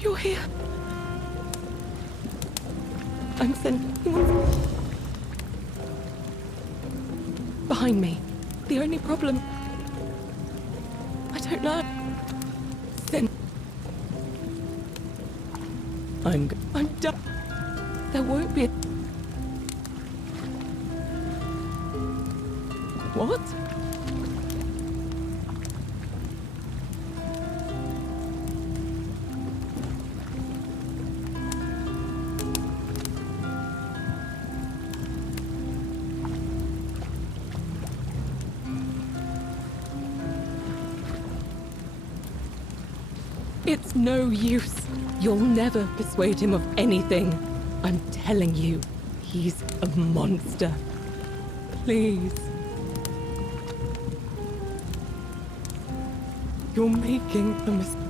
you're here. I'm sending behind me. The only problem, I don't know. I'm done. There won't be. What? It's no use. You'll never persuade him of anything. I'm telling you, he's a monster. Please. You're making a mistake.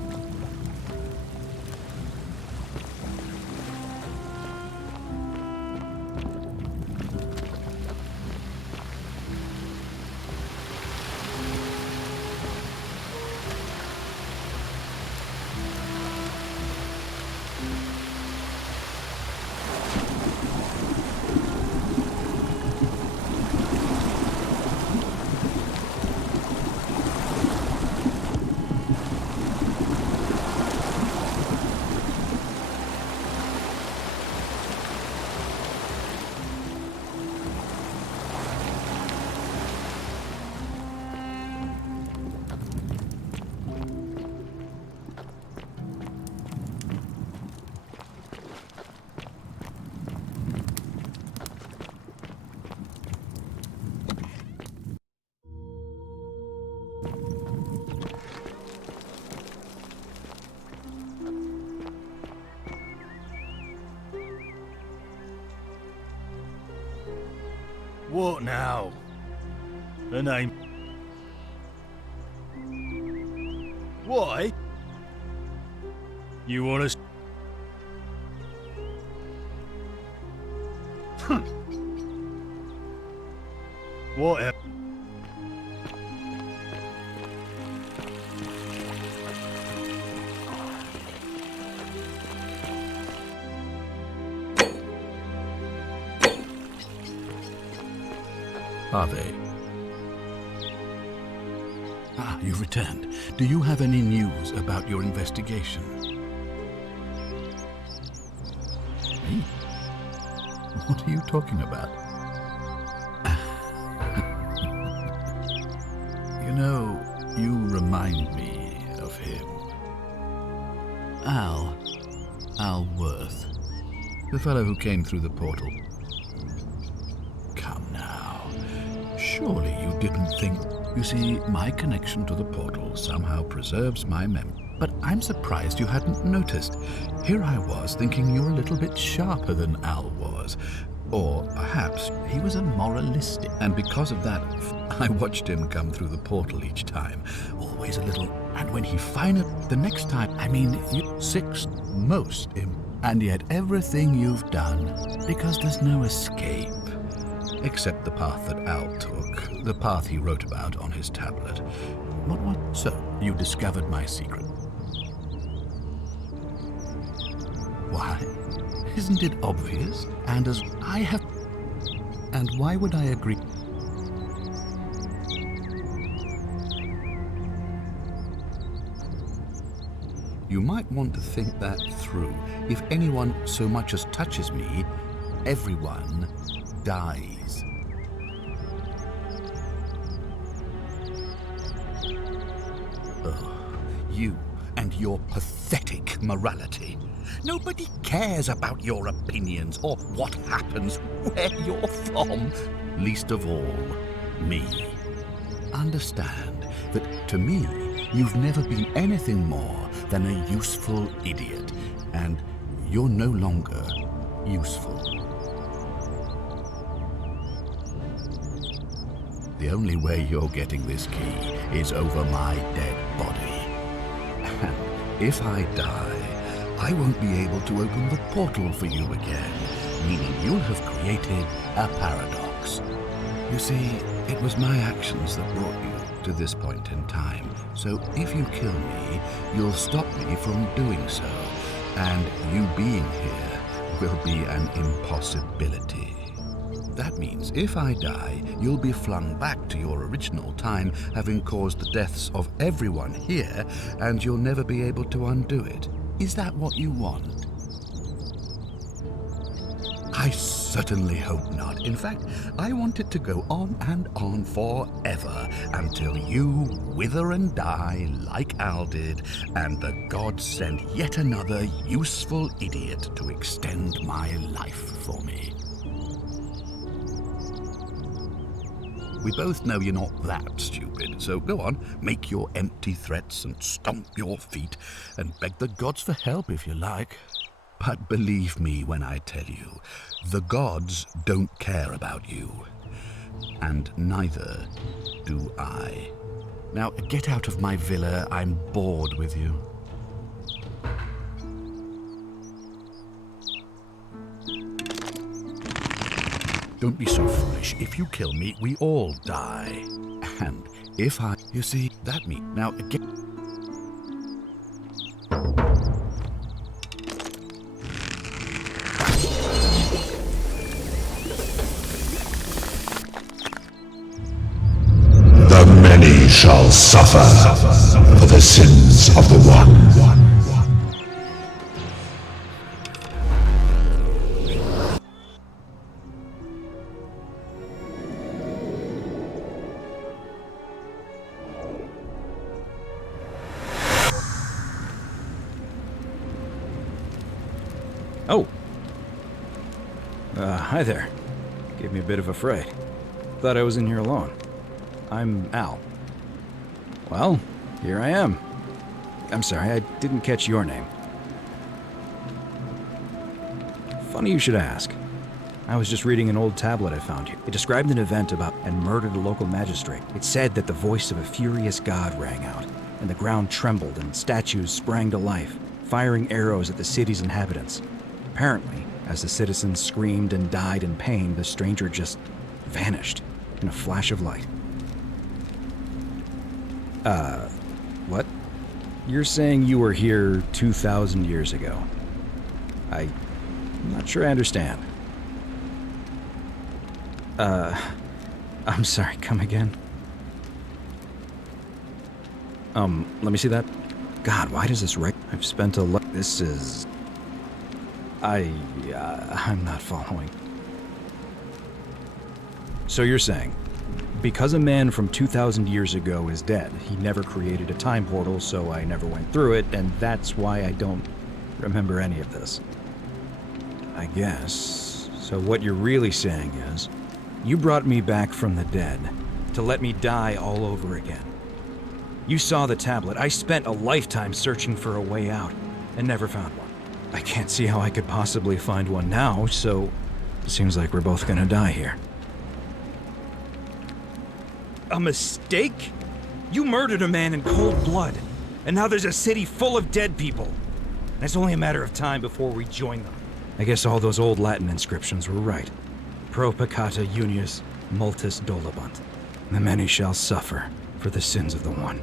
What now? Her name? Why? You want us? Whatever. Are they? Ah, you've returned. Do you have any news about your investigation? Me? What are you talking about? You know, you remind me of him. Al Worth. The fellow who came through the portal. Come now. Surely you didn't think... You see, my connection to the portal somehow preserves my memory. But I'm surprised you hadn't noticed. Here I was thinking you're a little bit sharper than Al was. Or perhaps he was a moralistic. And because of that, I watched him come through the portal each time. Always a little... And when he finally... The next time, I mean, sixth most... And yet everything you've done, because there's no escape. Except the path that Al took, the path he wrote about on his tablet. What? So, you discovered my secret. Why? Isn't it obvious? And as I have... And why would I agree? You might want to think that through. If anyone so much as touches me, everyone dies. Oh, you and your pathetic morality. Nobody cares about your opinions or what happens where you're from. Least of all, me. Understand that to me, you've never been anything more than a useful idiot, and you're no longer useful. The only way you're getting this key is over my dead body. And if I die, I won't be able to open the portal for you again, meaning you'll have created a paradox. You see, it was my actions that brought you to this point in time, so if you kill me, you'll stop me from doing so, and you being here will be an impossibility. That means if I die, you'll be flung back to your original time, having caused the deaths of everyone here, and you'll never be able to undo it. Is that what you want? I certainly hope not. In fact, I want it to go on and on forever until you wither and die like Al did, and the gods send yet another useful idiot to extend my life for me. We both know you're not that stupid, so go on, make your empty threats and stomp your feet and beg the gods for help if you like. But believe me when I tell you, the gods don't care about you. And neither do I. Now get out of my villa, I'm bored with you. Don't be so foolish. If you kill me, we all die. And if I... You see, that me... Now, again... The many shall suffer for the sins of the one. Oh. Hi there. Gave me a bit of a fright. Thought I was in here alone. I'm Al. Well, here I am. I'm sorry, I didn't catch your name. Funny you should ask. I was just reading an old tablet I found here. It described an event about and murdered a local magistrate. It said that the voice of a furious god rang out, and the ground trembled and statues sprang to life, firing arrows at the city's inhabitants. Apparently, as the citizens screamed and died in pain, the stranger just vanished in a flash of light. What? You're saying you were here 2,000 years ago? I'm not sure I understand. I'm sorry, come again? Let me see that. God, why does this wreck? I've spent a lot. This is... I'm not following. So you're saying, because a man from 2,000 years ago is dead, he never created a time portal, so I never went through it, and that's why I don't remember any of this. I guess. So what you're really saying is, you brought me back from the dead to let me die all over again. You saw the tablet. I spent a lifetime searching for a way out and never found one. I can't see how I could possibly find one now, so it seems like we're both gonna die here. A mistake? You murdered a man in cold blood, and now there's a city full of dead people. And it's only a matter of time before we join them. I guess all those old Latin inscriptions were right. Pro peccata unius multis dolabunt. The many shall suffer for the sins of the one.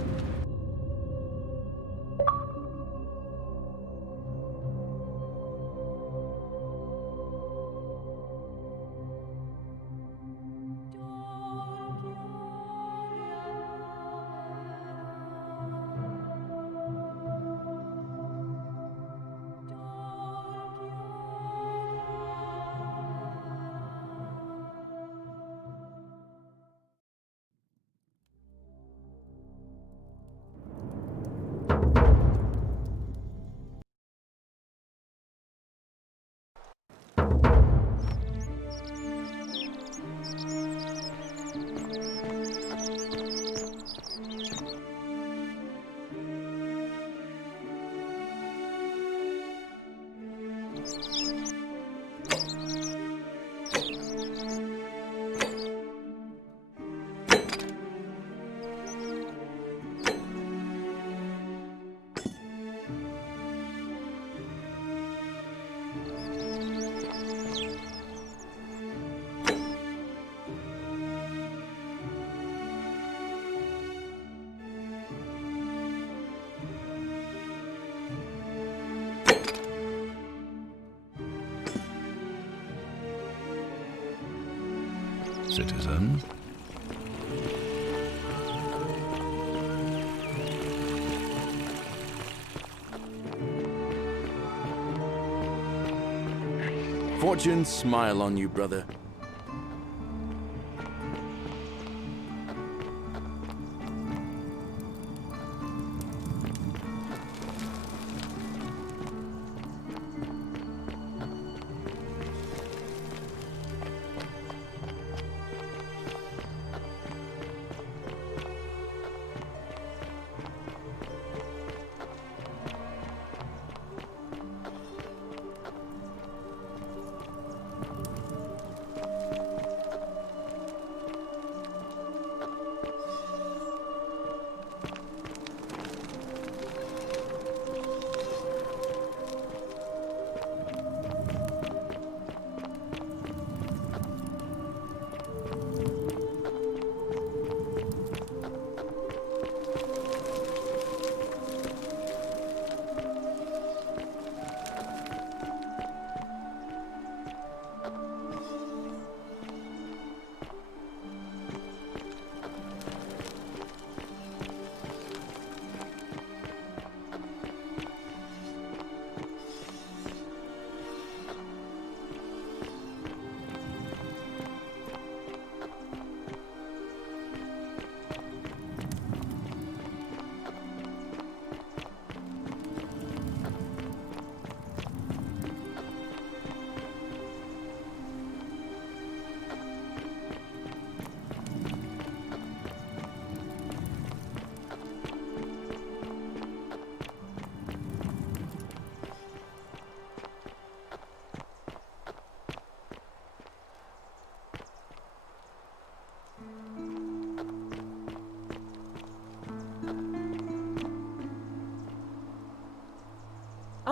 citizen. Fortune smile on you, brother.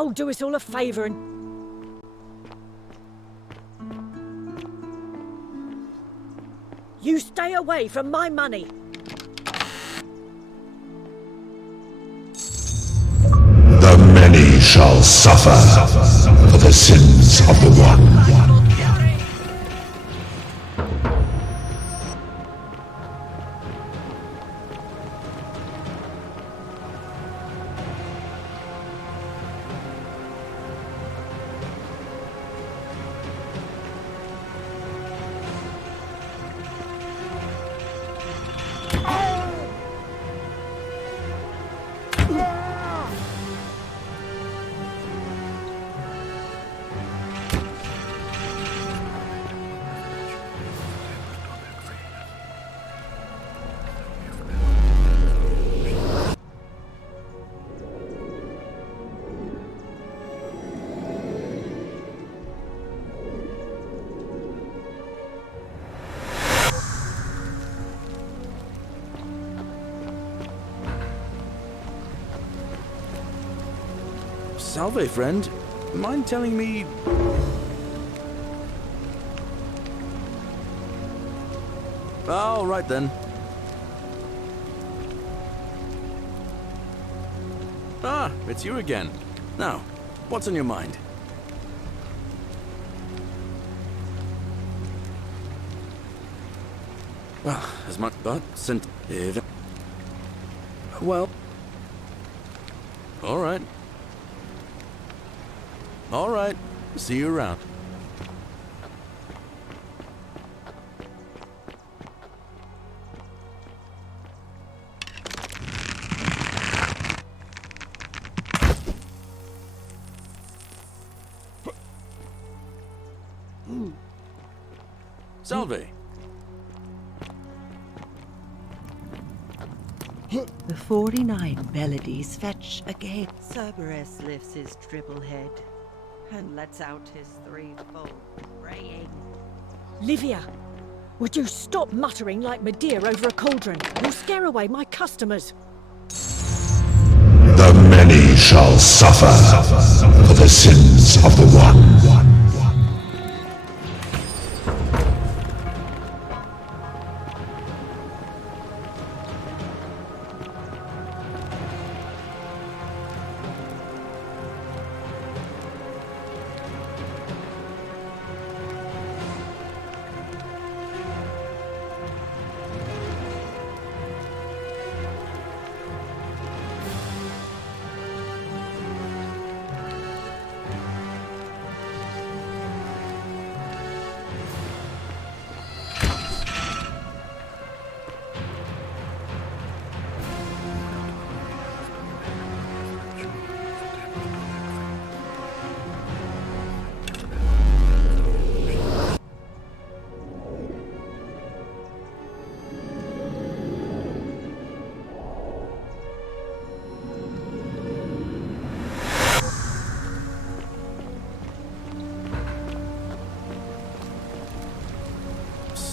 Oh, do us all a favour and... You stay away from my money! The many shall suffer for the sins of the one. Salve, friend. Mind telling me... All right, then. Ah, it's you again. Now, what's on your mind? Well, as much but since... Well... All right. All right. See you around. Salve. The 49 melodies fetch again. Cerberus lifts his triple head and lets out his threefold braying. Livia, would you stop muttering like Medea over a cauldron? You'll scare away my customers. The many shall suffer for the sins of the one.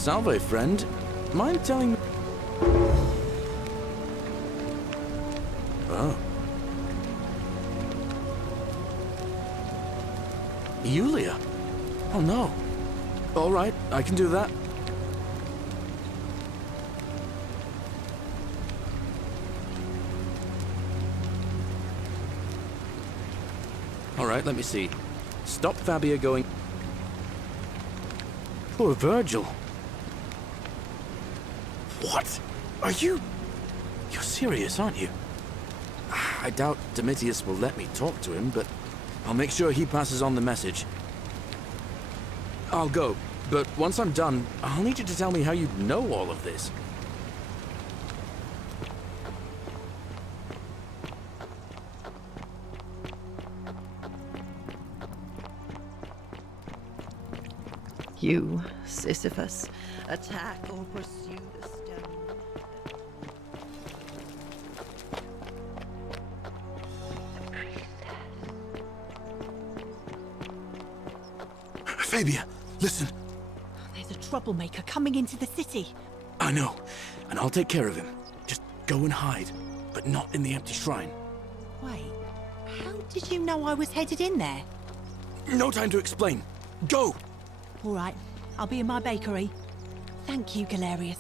Salve, friend. Mind telling me... Oh. Yulia? Oh no. All right, I can do that. All right, let me see. Stop Fabia going... Poor Virgil. What? Are you... You're serious, aren't you? I doubt Domitius will let me talk to him, but I'll make sure he passes on the message. I'll go, but once I'm done, I'll need you to tell me how you know all of this. You, Sisyphus, attack or pursue the stone. Fabia, listen. There's a troublemaker coming into the city. I know, and I'll take care of him. Just go and hide, but not in the empty shrine. Wait, how did you know I was headed in there? No time to explain. Go! All right, I'll be in my bakery. Thank you, Galerius.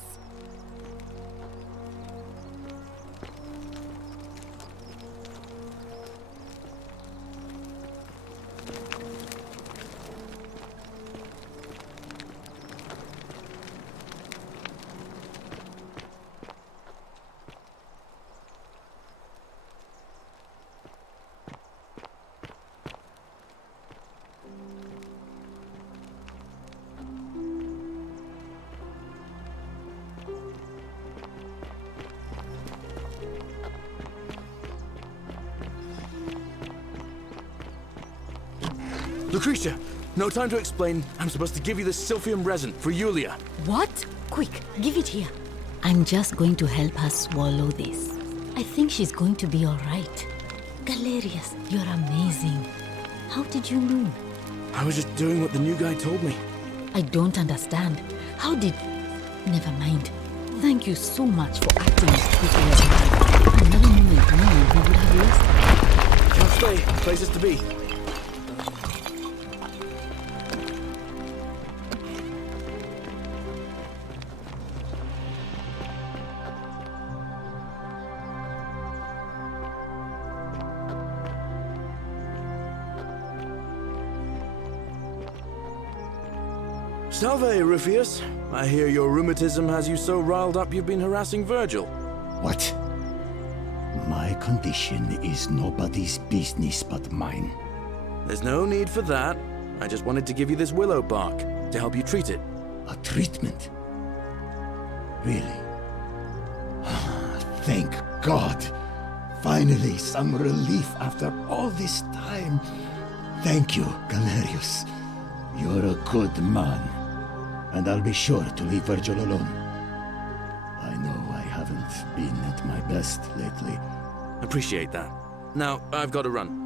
Lucretia, no time to explain. I'm supposed to give you this Sylphium resin for Yulia. What? Quick, give it here. I'm just going to help her swallow this. I think she's going to be all right. Galerius, you're amazing. How did you know? I was just doing what the new guy told me. I don't understand. How did... Never mind. Thank you so much for acting as quickly as you did. Another moment more, we would have lost. Can't stay. Places to be. Salve, Ruffius. I hear your rheumatism has you so riled up you've been harassing Virgil. What? My condition is nobody's business but mine. There's no need for that. I just wanted to give you this willow bark to help you treat it. A treatment? Really? Thank God. Finally, some relief after all this time. Thank you, Galerius. You're a good man. And I'll be sure to leave Virgil alone. I know I haven't been at my best lately. Appreciate that. Now, I've got to run.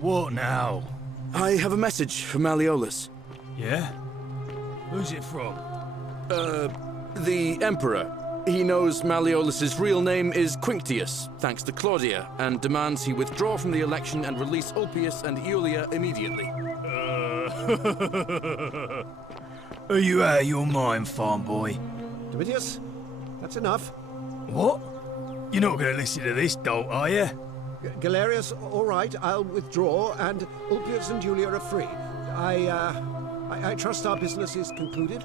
What now? I have a message from Malleolus. Yeah? Who's it from? The Emperor. He knows Malleolus's real name is Quinctius, thanks to Claudia, and demands he withdraw from the election and release Ulpius and Iulia immediately. Are you out of your mind, farm boy? Domitius, that's enough. What? You're not going to listen to this dolt, are you? Galerius, all right, I'll withdraw, and Ulpius and Julia are free. I trust our business is concluded?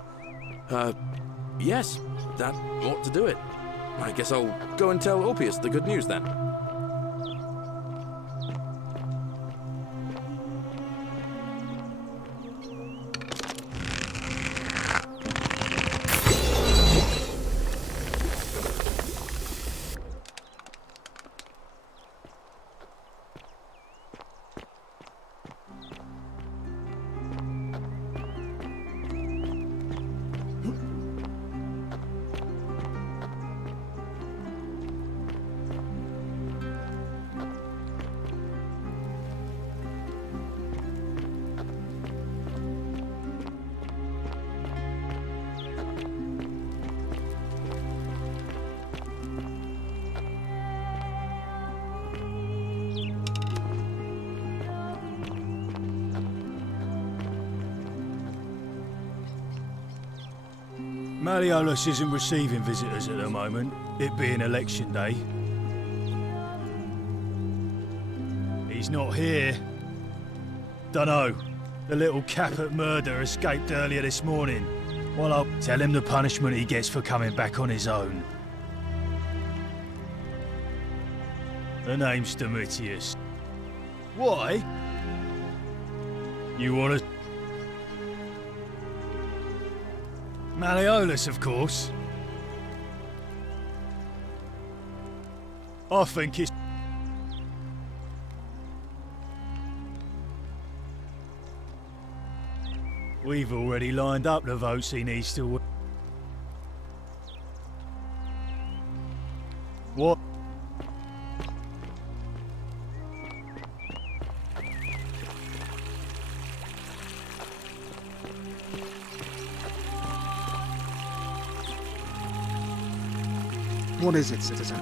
Yes, that ought to do it. I guess I'll go and tell Ulpius the good news then. Malleolus isn't receiving visitors at the moment, it being election day. He's not here. Dunno. The little Capet murder escaped earlier this morning. Well, I'll tell him the punishment he gets for coming back on his own. The name's Domitius. Why? You wanna... Malleolus, of course. I think it's... We've already lined up the votes he needs to win. What? What is it, citizen?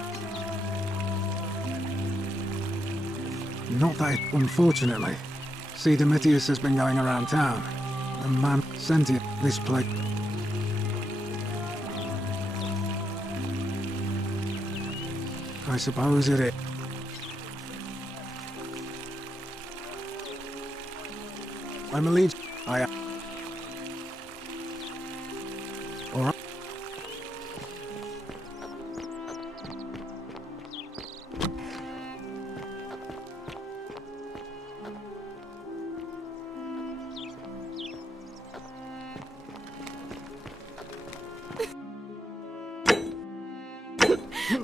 Not that, unfortunately. See, Domitius has been going around town. A man sent you this place. I suppose it is. I'm a lead. I am. Alright.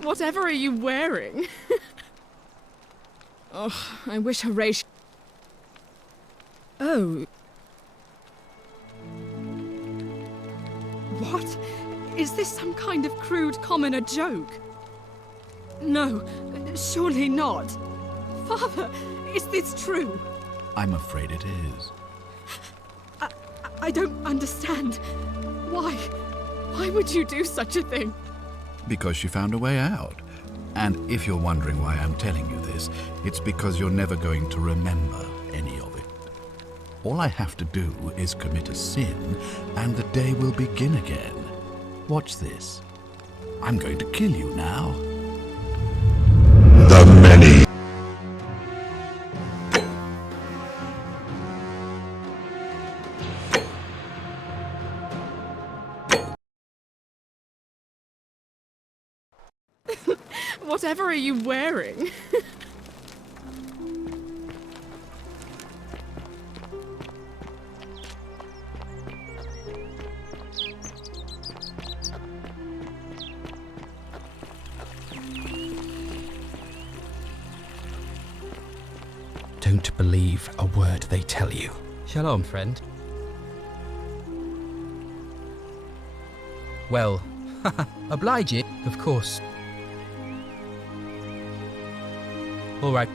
Whatever are you wearing? Oh, I wish Horatio... Oh. What? Is this some kind of crude commoner joke? No, surely not. Father, is this true? I'm afraid it is. I don't understand. Why? Why would you do such a thing? Because she found a way out. And if you're wondering why I'm telling you this, it's because you're never going to remember any of it. All I have to do is commit a sin, and the day will begin again. Watch this. I'm going to kill you now. The many. Whatever are you wearing? Don't believe a word they tell you. Shalom, friend. Well, obliging, of course. All right.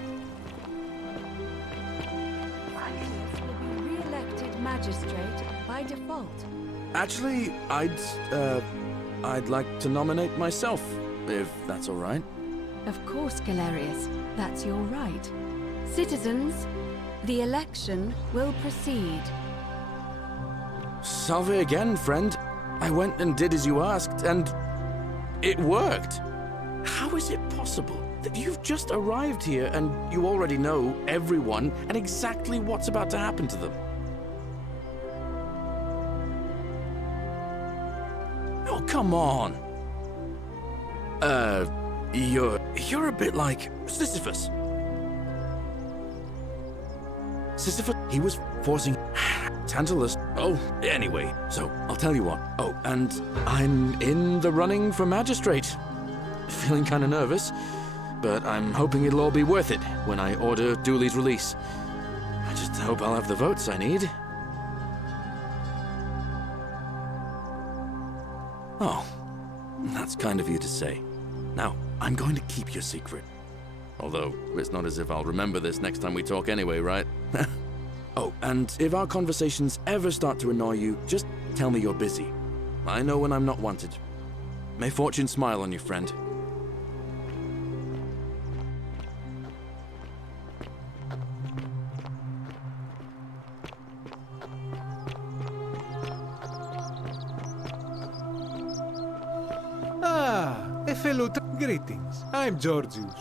Arceus will be re-elected magistrate by default. Actually, I'd like to nominate myself, if that's all right. Of course, Galerius. That's your right. Citizens, the election will proceed. Salve again, friend. I went and did as you asked, and it worked. How is it possible that you've just arrived here and you already know everyone and exactly what's about to happen to them? Oh, come on. You're a bit like Sisyphus. Sisyphus, he was forcing Tantalus. Oh, anyway, so I'll tell you what. Oh, and I'm in the running for magistrate. Feeling kind of nervous, but I'm hoping it'll all be worth it when I order Dooley's release. I just hope I'll have the votes I need. Oh, that's kind of you to say. Now, I'm going to keep your secret. Although, it's not as if I'll remember this next time we talk anyway, right? Oh, and if our conversations ever start to annoy you, just tell me you're busy. I know when I'm not wanted. May fortune smile on you, friend. fellow greetings. I'm Georgius.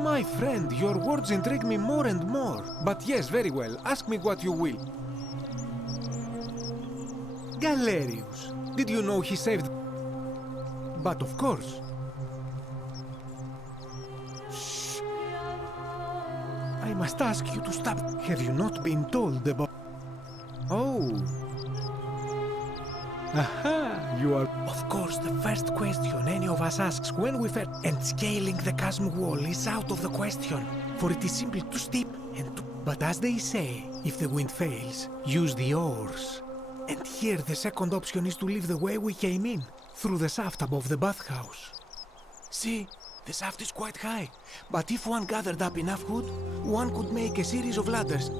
My friend, your words intrigue me more and more. But yes, very well. Ask me what you will. Galerius. Did you know he saved... But of course. Shh. I must ask you to stop. Have you not been told about... Oh. Aha, you are... Of course, the first question any of us asks when we first... And scaling the chasm wall is out of the question, for it is simply too steep and too... But as they say, if the wind fails, use the oars. And here the second option is to leave the way we came in, through the shaft above the bathhouse. See, the shaft is quite high, but if one gathered up enough wood, one could make a series of ladders.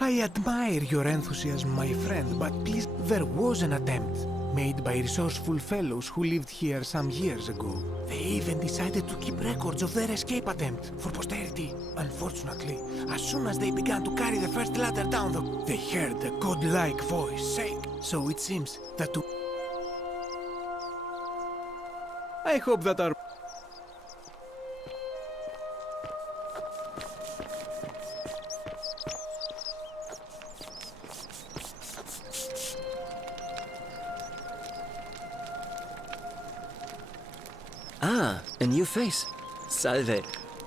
I admire your enthusiasm, my friend, but please, there was an attempt made by resourceful fellows who lived here some years ago. They even decided to keep records of their escape attempt for posterity. Unfortunately, as soon as they began to carry the first ladder down, they heard a godlike voice saying, so it seems that to... I hope that our... Ah, a new face. Salve.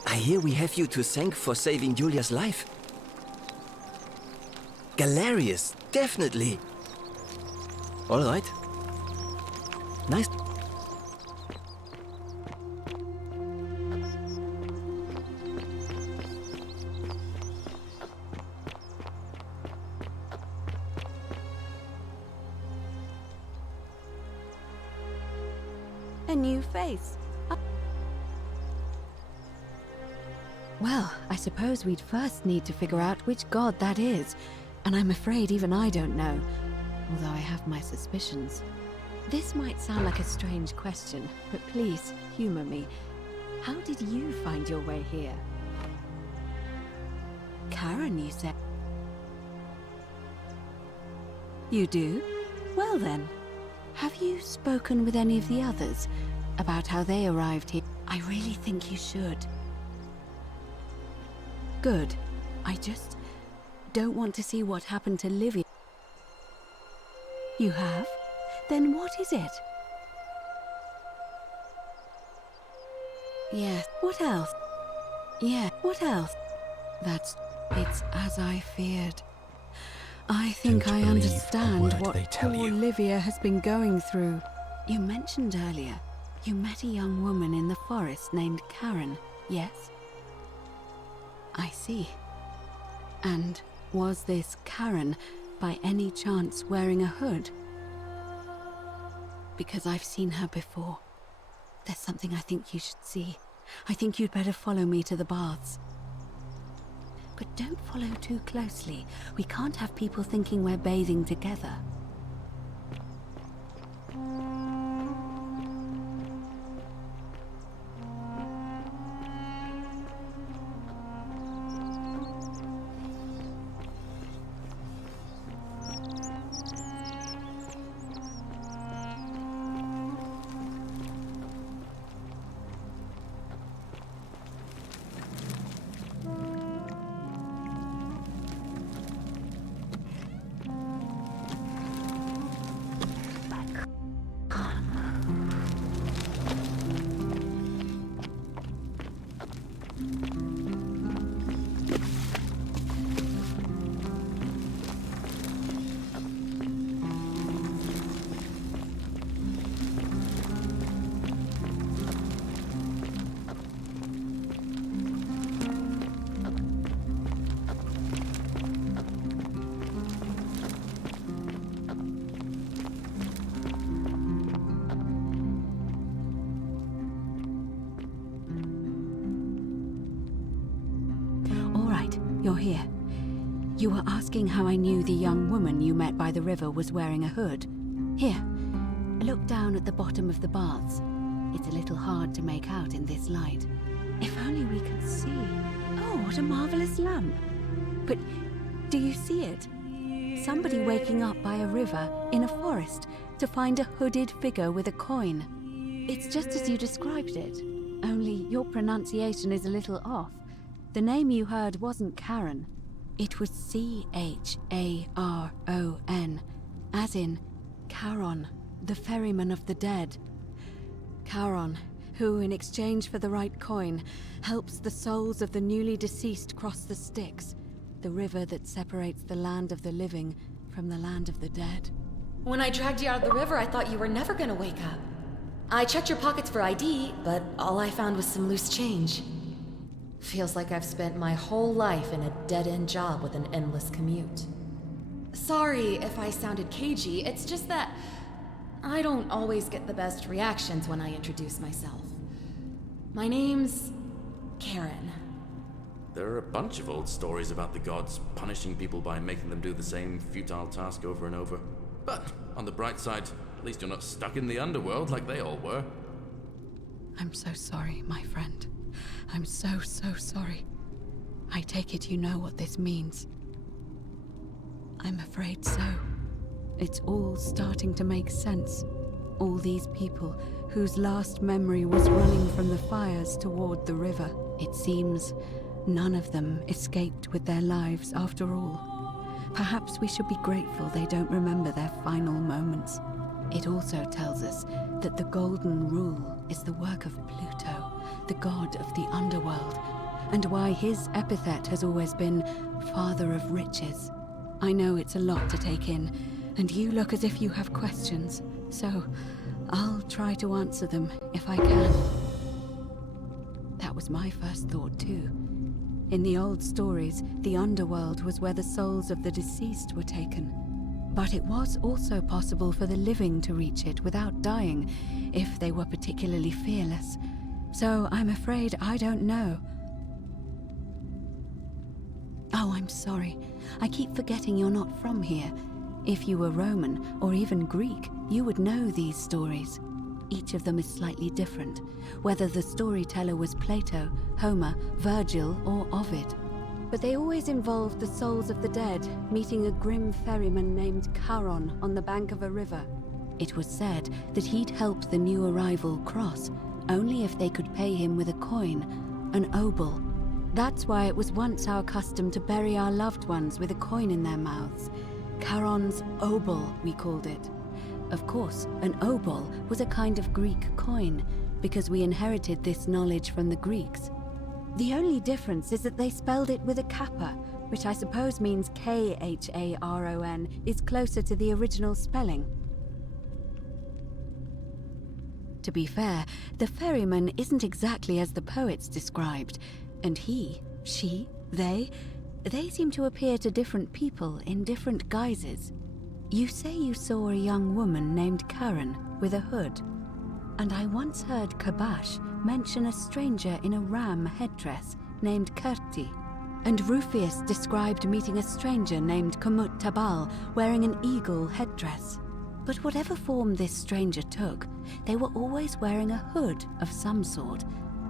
I hear we have you to thank for saving Julia's life. Galerius, definitely. All right. Nice. A new face. Well, I suppose we'd first need to figure out which god that is, and I'm afraid even I don't know, although I have my suspicions. This might sound like a strange question, but please, humor me. How did you find your way here? Karen, you said? You do? Well then, have you spoken with any of the others about how they arrived here? I really think you should. Good. I just don't want to see what happened to Livia. You have? Then what is it? Yes. What else? Yeah. What else? It's as I feared. I think I understand what poor Livia has been going through. You mentioned earlier, you met a young woman in the forest named Karen, yes? I see. And was this Karen, by any chance, wearing a hood? Because I've seen her before. There's something I think you should see. I think you'd better follow me to the baths. But don't follow too closely. We can't have people thinking we're bathing together. You're here. You were asking how I knew the young woman you met by the river was wearing a hood. Here, look down at the bottom of the baths. It's a little hard to make out in this light. If only we could see. Oh, what a marvelous lamp. But do you see it? Somebody waking up by a river in a forest to find a hooded figure with a coin. It's just as you described it, only your pronunciation is a little off. The name you heard wasn't Karen. It was C-H-A-R-O-N, as in Charon, the ferryman of the dead. Charon, who, in exchange for the right coin, helps the souls of the newly deceased cross the Styx, the river that separates the land of the living from the land of the dead. When I dragged you out of the river, I thought you were never gonna wake up. I checked your pockets for ID, but all I found was some loose change. Feels like I've spent my whole life in a dead-end job with an endless commute. Sorry if I sounded cagey, it's just that I don't always get the best reactions when I introduce myself. My name's Karen. There are a bunch of old stories about the gods punishing people by making them do the same futile task over and over. But on the bright side, at least you're not stuck in the underworld like they all were. I'm so sorry, my friend. I'm so sorry. I take it you know what this means. I'm afraid so. It's all starting to make sense. All these people whose last memory was running from the fires toward the river. It seems none of them escaped with their lives after all. Perhaps we should be grateful they don't remember their final moments. It also tells us that the Golden Rule is the work of Pluto, the god of the underworld, and why his epithet has always been Father of Riches. I know it's a lot to take in, and you look as if you have questions, so I'll try to answer them if I can. That was my first thought too. In the old stories, the underworld was where the souls of the deceased were taken. But it was also possible for the living to reach it without dying, if they were particularly fearless. So I'm afraid I don't know. Oh, I'm sorry. I keep forgetting you're not from here. If you were Roman, or even Greek, you would know these stories. Each of them is slightly different, whether the storyteller was Plato, Homer, Virgil, or Ovid. But they always involved the souls of the dead meeting a grim ferryman named Charon on the bank of a river. It was said that he'd help the new arrival cross, only if they could pay him with a coin, an obol. That's why it was once our custom to bury our loved ones with a coin in their mouths. Charon's obol, we called it. Of course, an obol was a kind of Greek coin, because we inherited this knowledge from the Greeks. The only difference is that they spelled it with a kappa, which I suppose means K-H-A-R-O-N, is closer to the original spelling. To be fair, the ferryman isn't exactly as the poets described, and he, she, they seem to appear to different people in different guises. You say you saw a young woman named Karen with a hood, and I once heard Kabash mention a stranger in a ram headdress named Kerti, and Rufius described meeting a stranger named Kumut Tabal wearing an eagle headdress. But whatever form this stranger took, they were always wearing a hood of some sort,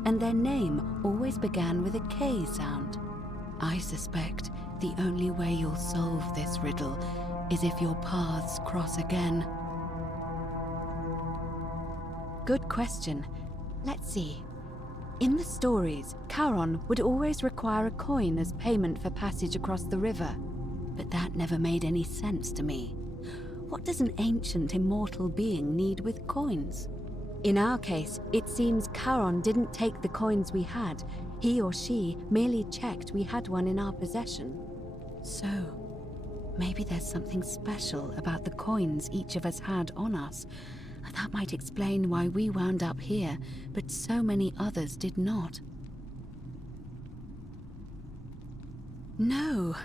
and their name always began with a K sound. I suspect the only way you'll solve this riddle is if your paths cross again. Good question. Let's see. In the stories, Charon would always require a coin as payment for passage across the river. But that never made any sense to me. What does an ancient immortal being need with coins? In our case, it seems Charon didn't take the coins we had. He or she merely checked we had one in our possession. So, maybe there's something special about the coins each of us had on us. That might explain why we wound up here, but so many others did not. No.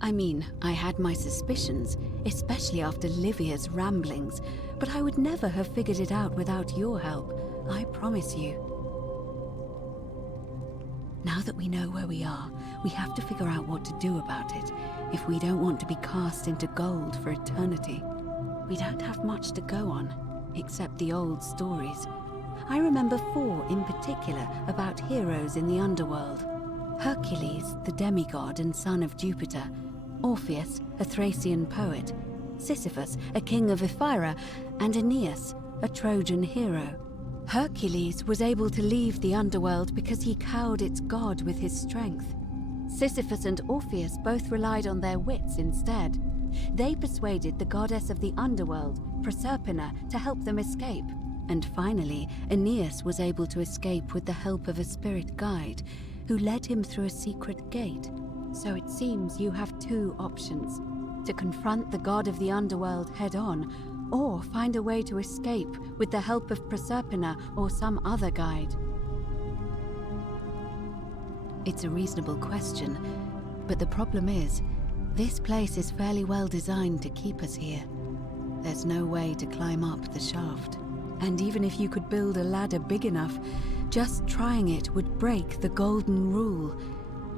I mean, I had my suspicions, especially after Livia's ramblings, but I would never have figured it out without your help, I promise you. Now that we know where we are, we have to figure out what to do about it, if we don't want to be cast into gold for eternity. We don't have much to go on, except the old stories. I remember 4 in particular about heroes in the underworld. Hercules, the demigod and son of Jupiter, Orpheus, a Thracian poet, Sisyphus, a king of Ephyra, and Aeneas, a Trojan hero. Hercules was able to leave the underworld because he cowed its god with his strength. Sisyphus and Orpheus both relied on their wits instead. They persuaded the goddess of the underworld, Proserpina, to help them escape. And finally, Aeneas was able to escape with the help of a spirit guide, who led him through a secret gate. So it seems you have two options: to confront the god of the underworld head-on, or find a way to escape with the help of Proserpina or some other guide. It's a reasonable question, but the problem is, this place is fairly well designed to keep us here. There's no way to climb up the shaft. And even if you could build a ladder big enough, just trying it would break the golden rule.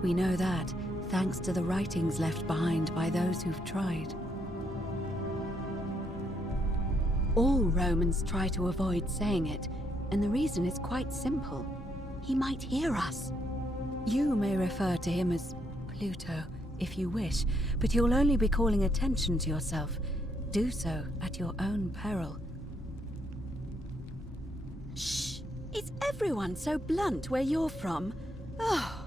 We know that, thanks to the writings left behind by those who've tried. All Romans try to avoid saying it, and the reason is quite simple. He might hear us. You may refer to him as Pluto, if you wish, but you'll only be calling attention to yourself. Do so at your own peril. Shh! Is everyone so blunt where you're from? Oh.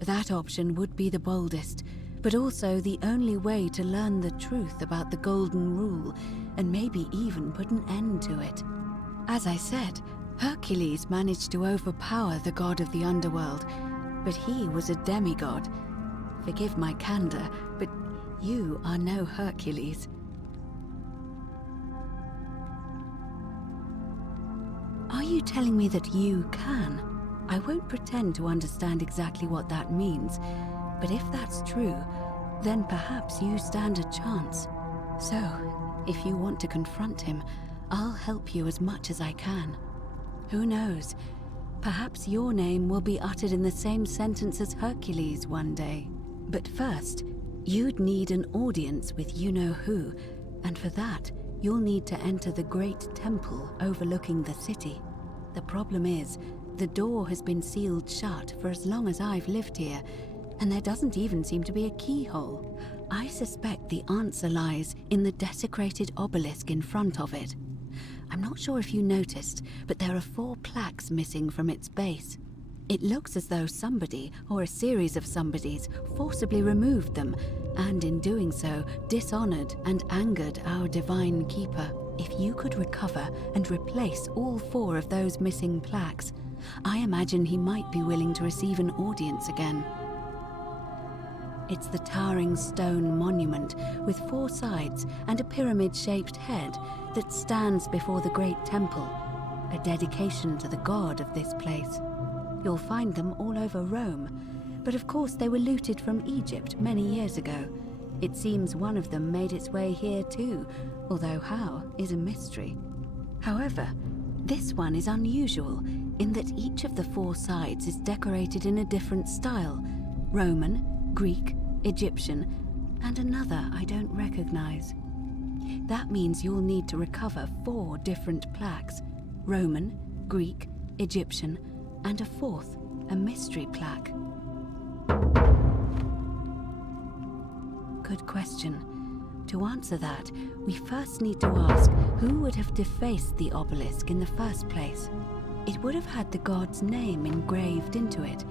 That option would be the boldest, but also the only way to learn the truth about the Golden Rule, and maybe even put an end to it. As I said, Hercules managed to overpower the god of the underworld, but he was a demigod. Forgive my candor, but you are no Hercules. Are you telling me that you can? I won't pretend to understand exactly what that means, but if that's true, then perhaps you stand a chance. So, if you want to confront him, I'll help you as much as I can. Who knows? Perhaps your name will be uttered in the same sentence as Hercules one day. But first, you'd need an audience with you-know-who, and for that, you'll need to enter the great temple overlooking the city. The problem is, the door has been sealed shut for as long as I've lived here, and there doesn't even seem to be a keyhole. I suspect the answer lies in the desecrated obelisk in front of it. I'm not sure if you noticed, but there are 4 plaques missing from its base. It looks as though somebody, or a series of somebodies, forcibly removed them, and in doing so, dishonored and angered our divine keeper. If you could recover and replace all 4 of those missing plaques, I imagine he might be willing to receive an audience again. It's the towering stone monument with 4 sides and a pyramid-shaped head that stands before the great temple, a dedication to the god of this place. You'll find them all over Rome, but of course they were looted from Egypt many years ago. It seems one of them made its way here too, although how is a mystery. However, this one is unusual in that each of the 4 sides is decorated in a different style: Roman, Greek, Egyptian, and another I don't recognize. That means you'll need to recover 4 different plaques: Roman, Greek, Egyptian, and a 4th, a mystery plaque. Good question. To answer that, we first need to ask who would have defaced the obelisk in the first place. It would have had the god's name engraved into it,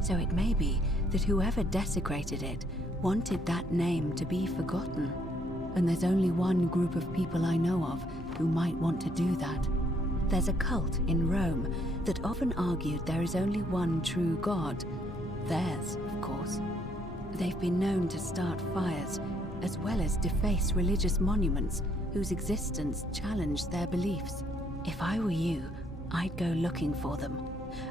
so it may be that whoever desecrated it wanted that name to be forgotten. And there's only one group of people I know of who might want to do that. There's a cult in Rome that often argued there is only one true god. Theirs, of course. They've been known to start fires, as well as deface religious monuments whose existence challenged their beliefs. If I were you, I'd go looking for them.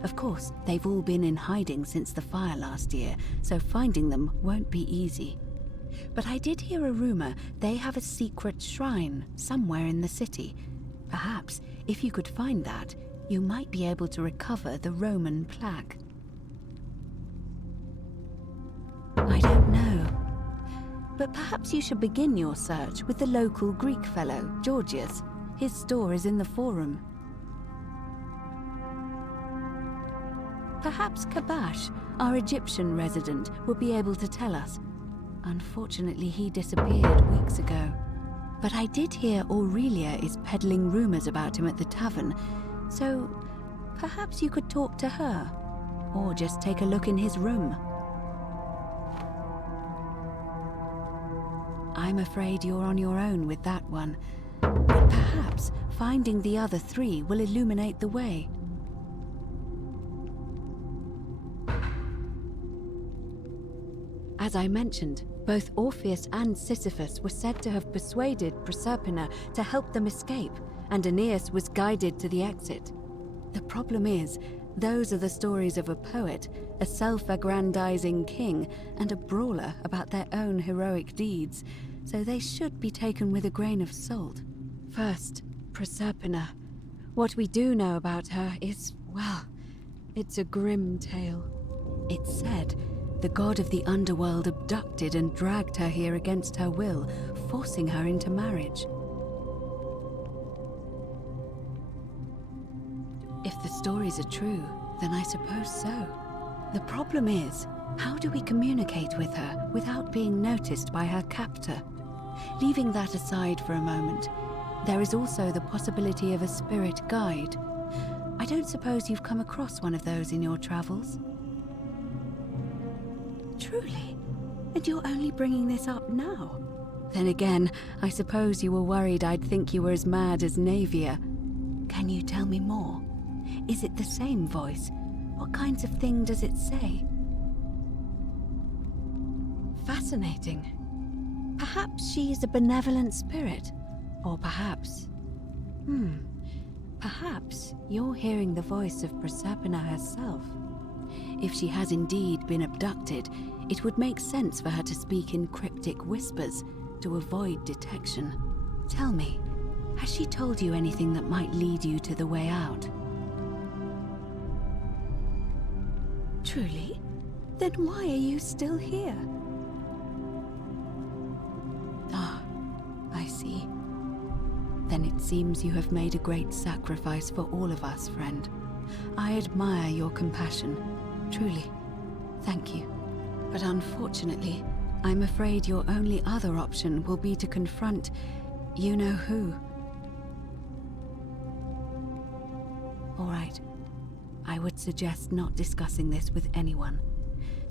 Of course, they've all been in hiding since the fire last year, so finding them won't be easy. But I did hear a rumor they have a secret shrine somewhere in the city. Perhaps, if you could find that, you might be able to recover the Roman plaque. I don't know. But perhaps you should begin your search with the local Greek fellow, Georgius. His store is in the forum. Perhaps Kabash, our Egyptian resident, will be able to tell us. Unfortunately, he disappeared weeks ago. But I did hear Aurelia is peddling rumors about him at the tavern, so perhaps you could talk to her, or just take a look in his room. I'm afraid you're on your own with that one, but perhaps finding the other three will illuminate the way. As I mentioned, both Orpheus and Sisyphus were said to have persuaded Proserpina to help them escape, and Aeneas was guided to the exit. The problem is, those are the stories of a poet, a self-aggrandizing king, and a brawler about their own heroic deeds, so they should be taken with a grain of salt. First, Proserpina. What we do know about her is, well, it's a grim tale. It's said the god of the underworld abducted and dragged her here against her will, forcing her into marriage. If the stories are true, then I suppose so. The problem is, how do we communicate with her without being noticed by her captor? Leaving that aside for a moment, there is also the possibility of a spirit guide. I don't suppose you've come across one of those in your travels? Truly? And you're only bringing this up now? Then again, I suppose you were worried I'd think you were as mad as Navia. Can you tell me more? Is it the same voice? What kinds of thing does it say? Fascinating. Perhaps she is a benevolent spirit. Or perhaps... Perhaps you're hearing the voice of Proserpina herself. If she has indeed been abducted, it would make sense for her to speak in cryptic whispers to avoid detection. Tell me, has she told you anything that might lead you to the way out? Truly? Then why are you still here? Ah, I see. Then it seems you have made a great sacrifice for all of us, friend. I admire your compassion. Truly. Thank you. But unfortunately, I'm afraid your only other option will be to confront you-know-who. All right. I would suggest not discussing this with anyone.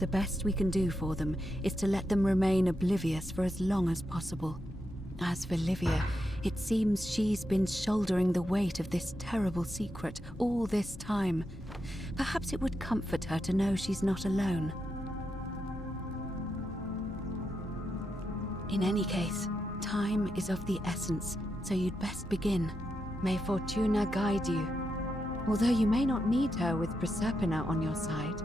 The best we can do for them is to let them remain oblivious for as long as possible. As for Livia, it seems she's been shouldering the weight of this terrible secret all this time. Perhaps it would comfort her to know she's not alone. In any case, time is of the essence, so you'd best begin. May Fortuna guide you. Although you may not need her with Proserpina on your side.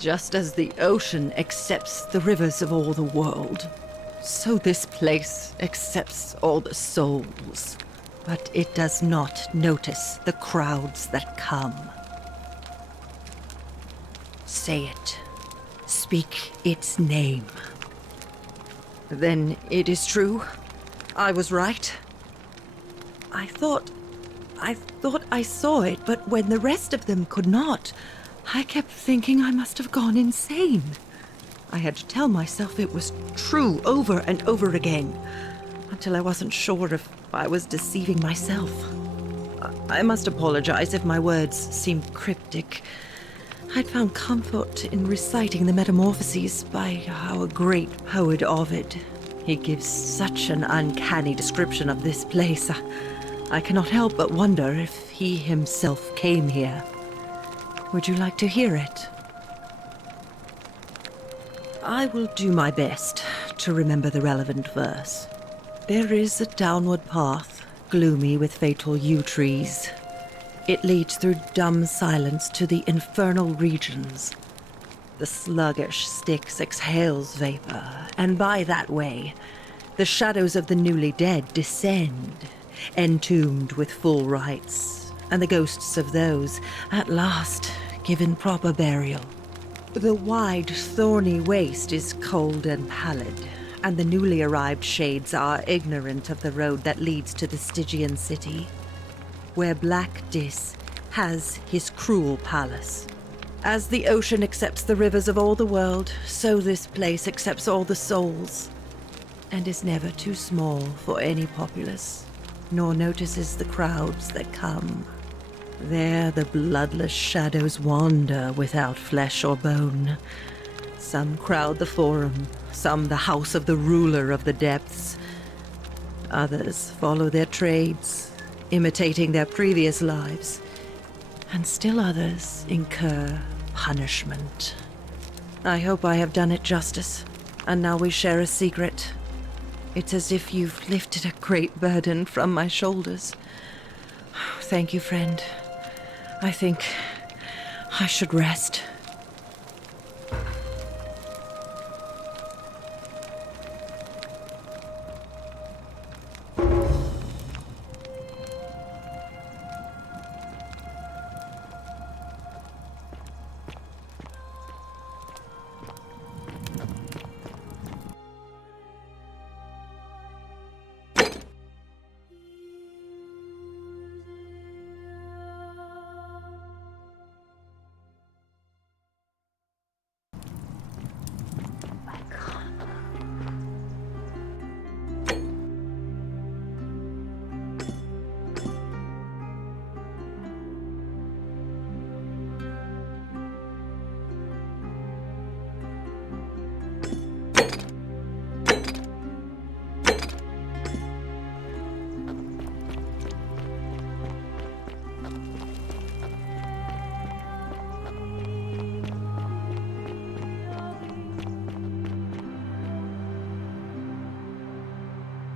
Just as the ocean accepts the rivers of all the world, so this place accepts all the souls. But it does not notice the crowds that come. Say it. Speak its name. Then it is true. I was right. I thought I saw it, but when the rest of them could not, I kept thinking I must have gone insane. I had to tell myself it was true over and over again, until I wasn't sure if I was deceiving myself. I must apologize if my words seemed cryptic. I'd found comfort in reciting the Metamorphoses by our great poet Ovid. He gives such an uncanny description of this place. I cannot help but wonder if he himself came here. Would you like to hear it? I will do my best to remember the relevant verse. There is a downward path, gloomy with fatal yew trees. It leads through dumb silence to the infernal regions. The sluggish Styx exhales vapor, and by that way, the shadows of the newly dead descend, entombed with full rites, and the ghosts of those, at last, given proper burial. The wide, thorny waste is cold and pallid, and the newly arrived shades are ignorant of the road that leads to the Stygian city, where Black Dis has his cruel palace. As the ocean accepts the rivers of all the world, so this place accepts all the souls, and is never too small for any populace, nor notices the crowds that come. There the bloodless shadows wander without flesh or bone. Some crowd the forum, some the house of the ruler of the depths. Others follow their trades, imitating their previous lives, and still others incur punishment. I hope I have done it justice, and now we share a secret. It's as if you've lifted a great burden from my shoulders. Thank you, friend. I think I should rest.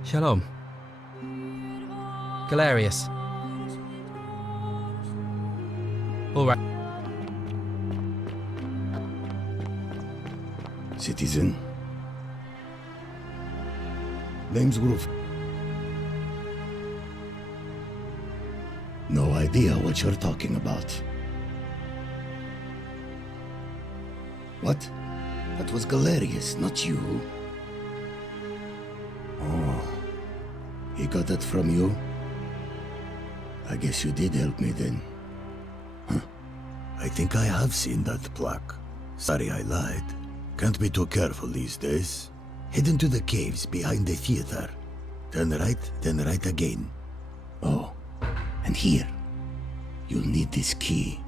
Shalom. Galerius. All right. Citizen. Name's Groove. No idea what you're talking about. What? That was Galerius, not you. Oh. He got that from you? I guess you did help me then. Huh. I think I have seen that plaque. Sorry I lied. Can't be too careful these days. Head into the caves behind the theater. Turn right, then right again. Oh, and here. You'll need this key.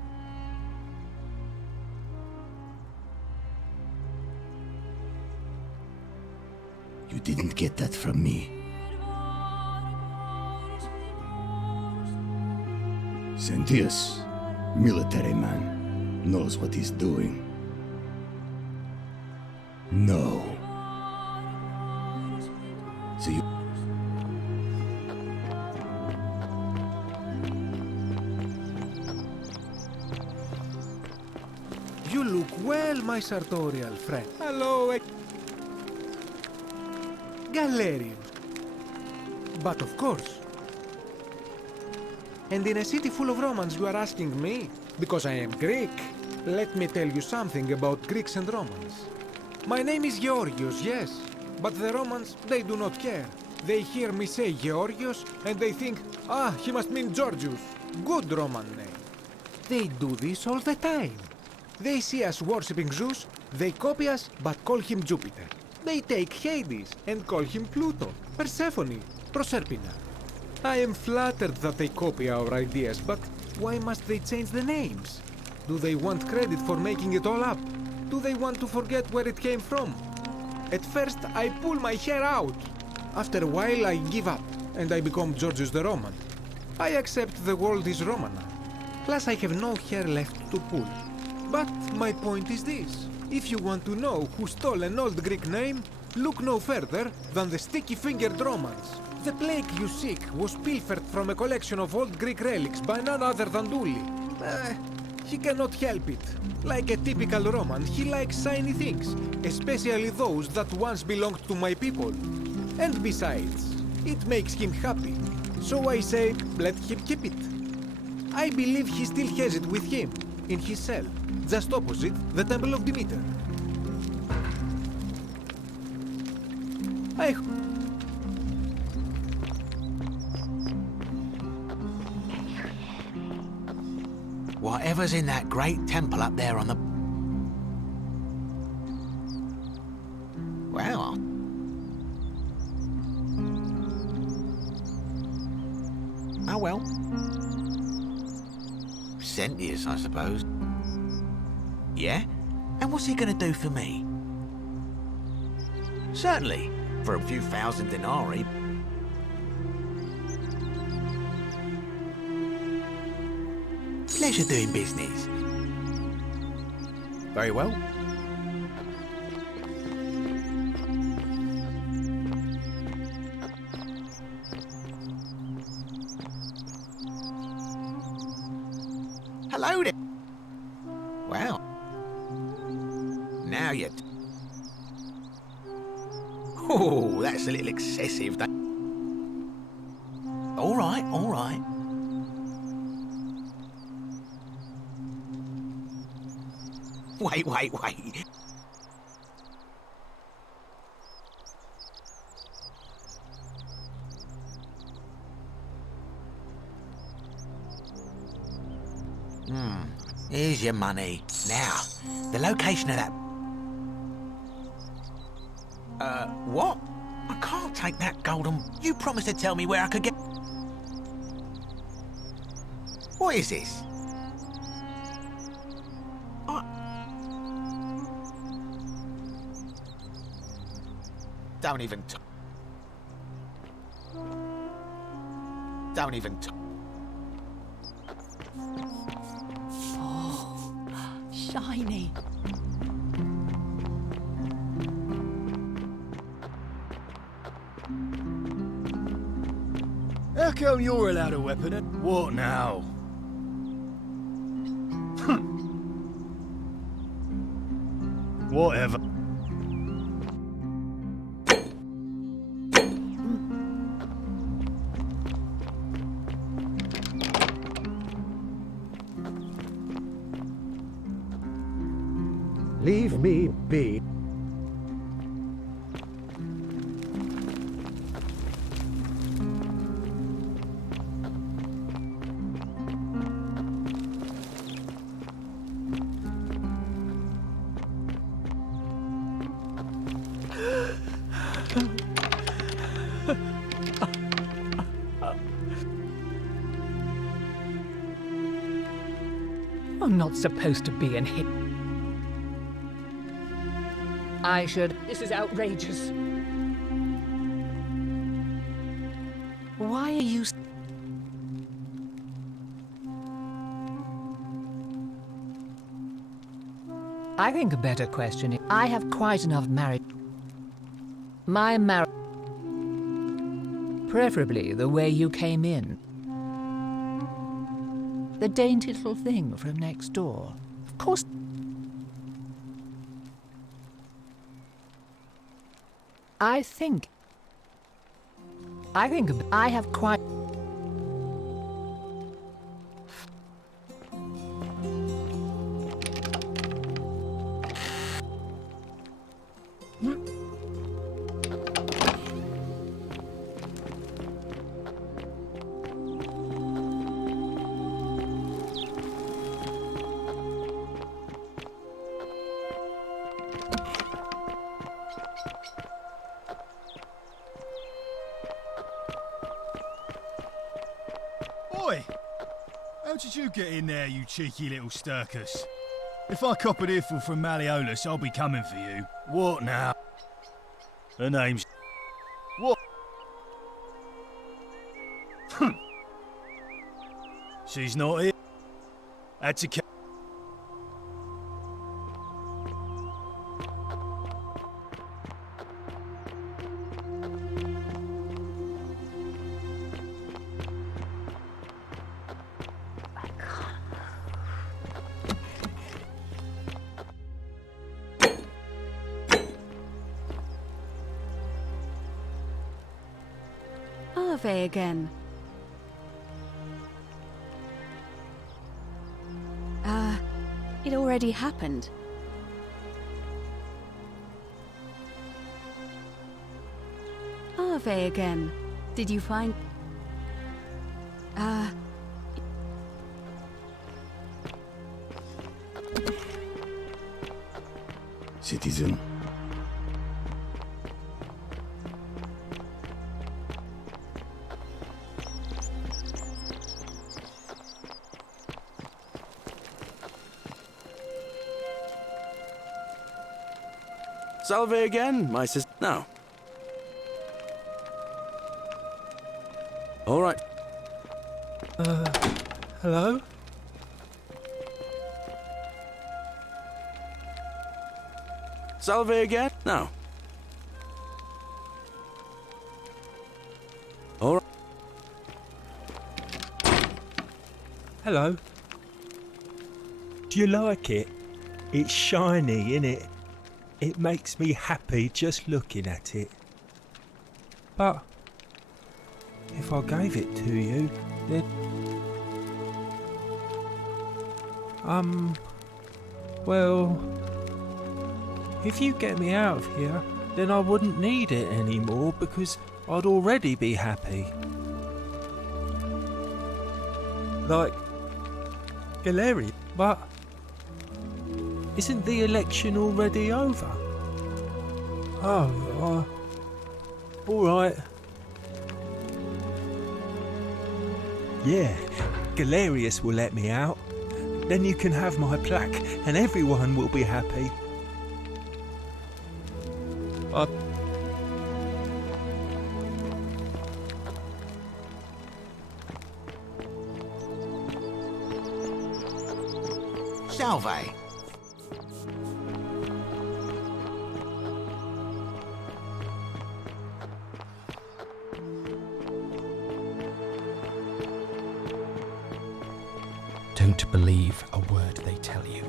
You didn't get that from me. Sentius, military man, knows what he's doing. No. So you... You look well, my sartorial friend. Hello, Galerius. But of course. And in a city full of Romans you are asking me? Because I am Greek. Let me tell you something about Greeks and Romans. My name is Georgios, yes. But the Romans, they do not care. They hear me say Georgios and they think, ah, he must mean Georgius. Good Roman name. They do this all the time. They see us worshipping Zeus, they copy us but call him Jupiter. They take Hades and call him Pluto, Persephone, Proserpina. I am flattered that they copy our ideas, but why must they change the names? Do they want credit for making it all up? Do they want to forget where it came from? At first, I pull my hair out. After a while, I give up, and I become Georgius the Roman. I accept the world is Roman now. Plus, I have no hair left to pull. But my point is this. If you want to know who stole an old Greek name, look no further than the sticky-fingered Romans. The plague you seek was pilfered from a collection of old Greek relics by none other than Dully. He cannot help it. Like a typical Roman, he likes shiny things, especially those that once belonged to my people. And besides, it makes him happy. So I say, let him keep it. I believe he still has it with him, in his cell, just opposite the Temple of Demeter. Whatever's in that great temple up there on the... Well... Oh well. Centius, I suppose. Yeah? And what's he gonna do for me? Certainly, for a few thousand denarii. Pleasure doing business. Very well. Hello there. Well. Now you... Oh, that's a little excessive. All right, all right. Wait. Here's your money. Now, the location of that... what? I can't take that golden... You promised to tell me where I could get... What is this? Don't even Oh, shiny. How come you're allowed a weapon and... What now? Whatever. Leave me be. I'm not supposed to be in here. I should... This is outrageous. Why are you... I think a better question is... I have quite enough marriage. My marriage... Preferably the way you came in. The dainty little thing from next door. Of course... I think I have quite... Oi! How did you get in there, you cheeky little stirkus? If I cop an earful from Malleolus, I'll be coming for you. What now? Her name's... What? She's not here. Had to... Ave again. It already happened. Ave again. Did you find... Citizen. Salve again, my sister. No. All right. Hello? Salve again? No. All right. Hello? Do you like it? It's shiny, innit? It makes me happy just looking at it. But if I gave it to you, then... well... if you get me out of here, then I wouldn't need it anymore because I'd already be happy. Like... Galerius, but... isn't the election already over? Oh, alright. Yeah, Galerius will let me out. Then you can have my plaque and everyone will be happy. Salve. Don't believe a word they tell you.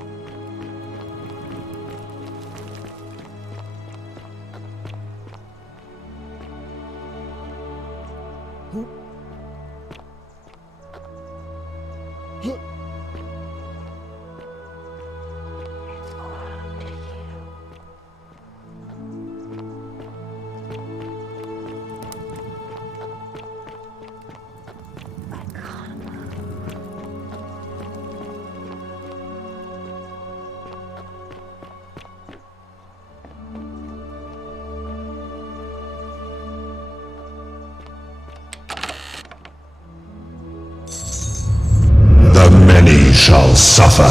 Many shall suffer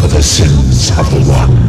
for the sins of the one.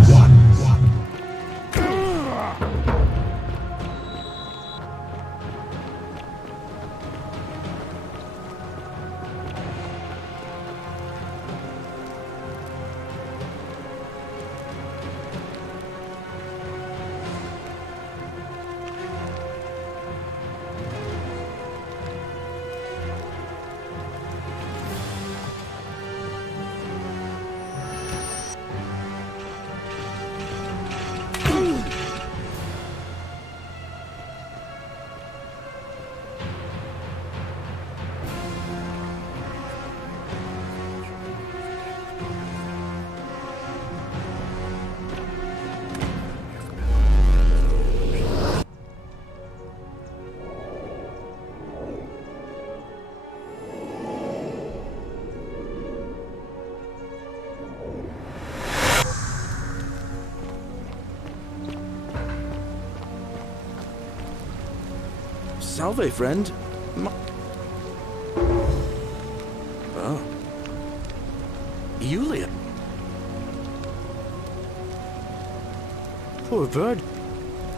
Salve, friend. Oh. Julia. Poor bird.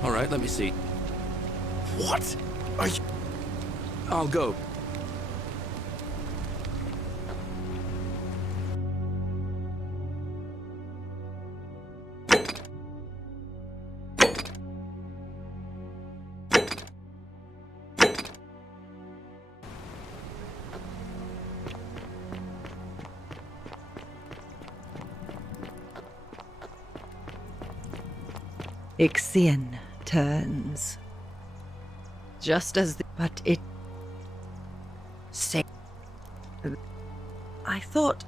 All right, let me see. What? Are you... I'll go. Ixion turns. Just as but it... Say... I thought...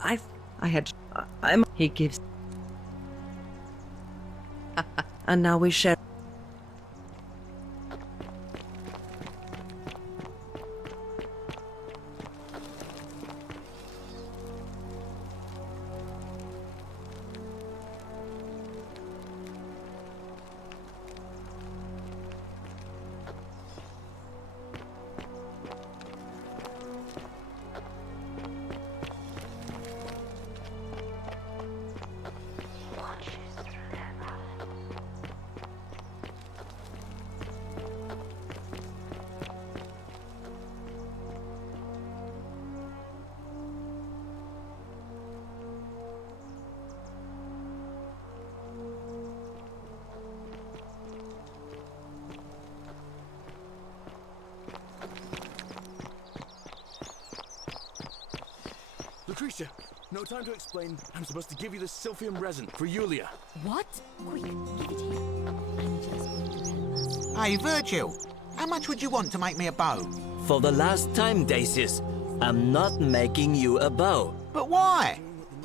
I had... He gives... And now we share... Lucretia, no time to explain. I'm supposed to give you the Sylphium resin for Julia. What? Quick, give it here. I'm just going to help us. Hey, Virgil, how much would you want to make me a bow? For the last time, Dacius, I'm not making you a bow. But why?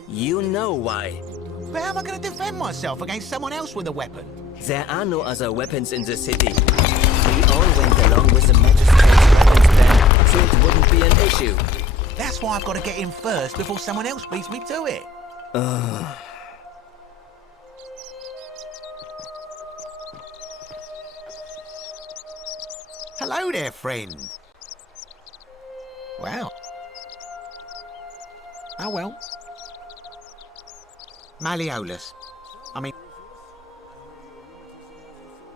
You know why. But how am I going to defend myself against someone else with a weapon? There are no other weapons in the city. We all went along with the magistrate's weapons ban, so it wouldn't be an issue. That's why I've got to get in first before someone else beats me to it. Hello there, friend. Well. Oh well. Malleolus. I mean...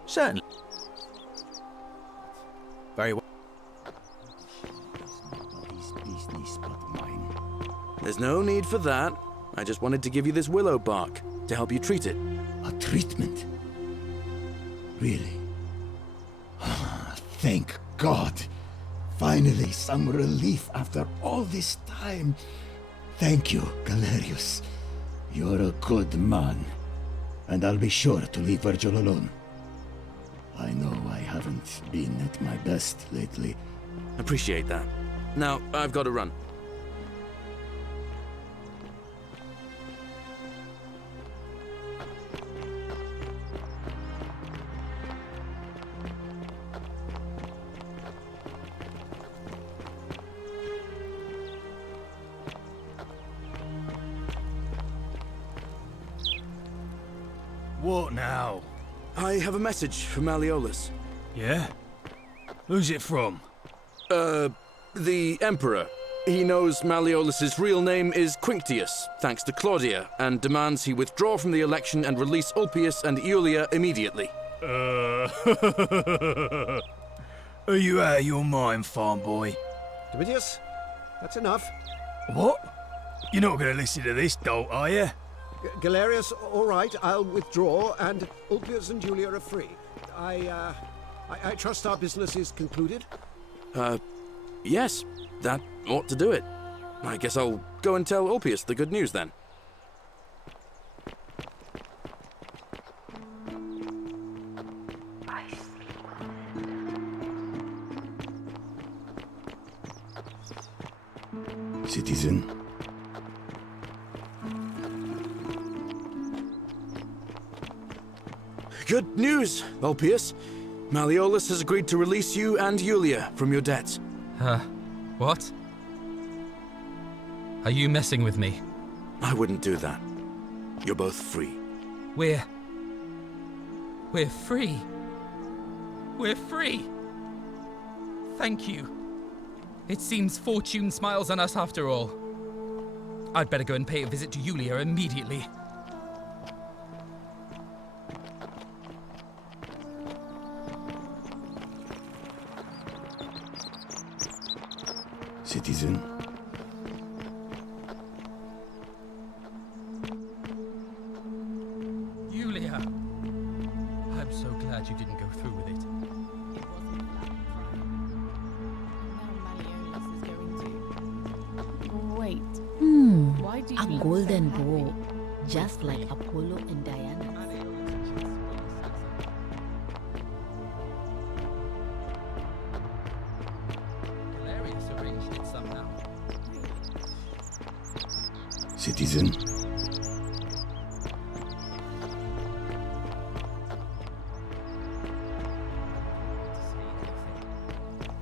Certainly. Very well. There's no need for that. I just wanted to give you this willow bark to help you treat it. A treatment? Really? Thank God. Finally, some relief after all this time. Thank you, Galerius. You're a good man. And I'll be sure to leave Virgil alone. I know I haven't been at my best lately. Appreciate that. Now, I've got to run. What now? I have a message from Malleolus. Yeah? Who's it from? The Emperor. He knows Malleolus's real name is Quinctius, thanks to Claudia, and demands he withdraw from the election and release Ulpius and Julia immediately. Are you out of your mind, farm boy? Domitius, that's enough. What? You're not going to listen to this dolt, are you? Galerius, all right, I'll withdraw, and Ulpius and Julia are free. I trust our business is concluded? Yes, that ought to do it. I guess I'll go and tell Ulpius the good news then. Citizen. Good news, Ulpius. Malleolus has agreed to release you and Julia from your debts. What? Are you messing with me? I wouldn't do that. You're both free. We're free. We're free. Thank you. It seems fortune smiles on us after all. I'd better go and pay a visit to Yulia immediately. Citizen. Yulia! I'm so glad you didn't go through with it. Wait. A golden bow, just like Apollo and Diana. Galerius arranged it somehow. Citizen.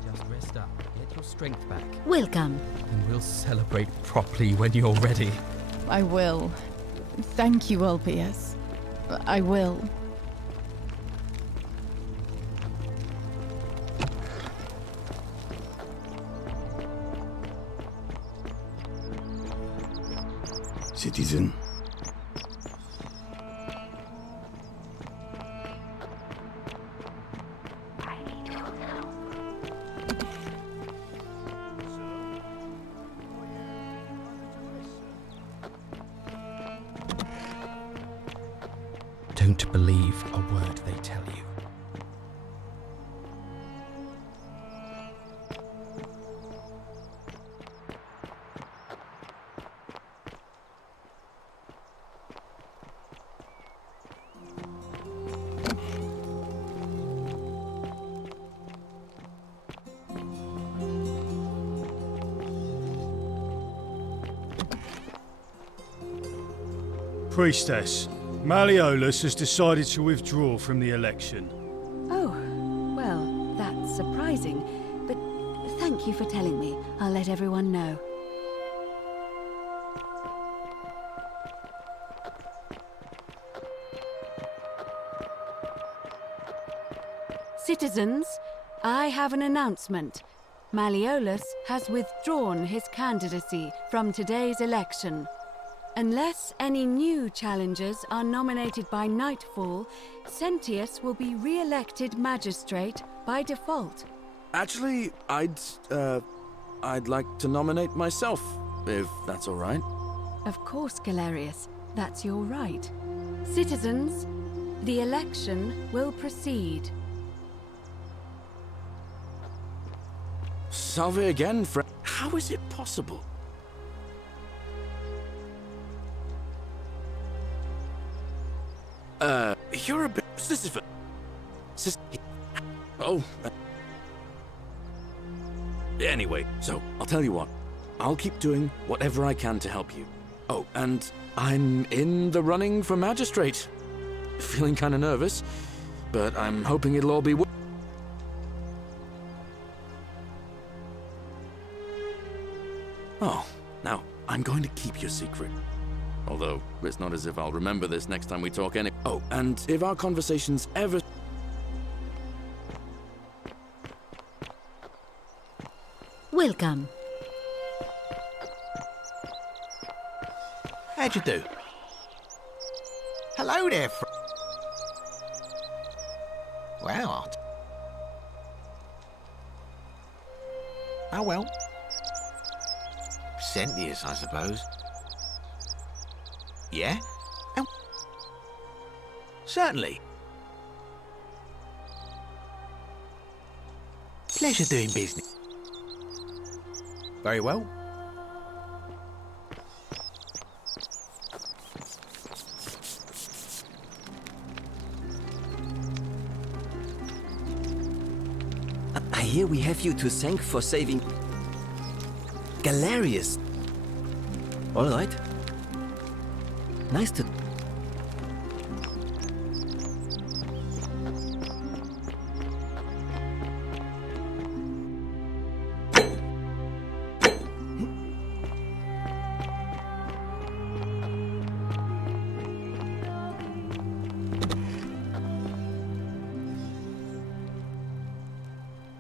Just rest up, get your strength back. Welcome. And we'll celebrate properly when you're ready. I will. Thank you, Ulpius. I will. Citizen. Don't believe a word they tell you. Priestess, Malleolus has decided to withdraw from the election. Oh, well, that's surprising. But thank you for telling me. I'll let everyone know. Citizens, I have an announcement. Malleolus has withdrawn his candidacy from today's election. Unless any new challengers are nominated by nightfall, Sentius will be re-elected magistrate by default. Actually, I'd like to nominate myself, if that's all right. Of course, Galerius. That's your right. Citizens, the election will proceed. Salve again, friend. How is it possible? You're a bit... Sisyphus. Oh. Anyway, so, I'll tell you what. I'll keep doing whatever I can to help you. Oh, and I'm in the running for magistrate. Feeling kind of nervous, but I'm hoping it'll all be... Oh, now, I'm going to keep your secret. Although, it's not as if I'll remember this next time we talk any... Oh, and if our conversations ever... Welcome. How'd you do? Hello there, Wow. Oh well. Sentius, I suppose. Yeah? Certainly. Pleasure doing business. Very well. I hear we have you to thank for saving Galerius. All right. Nice to...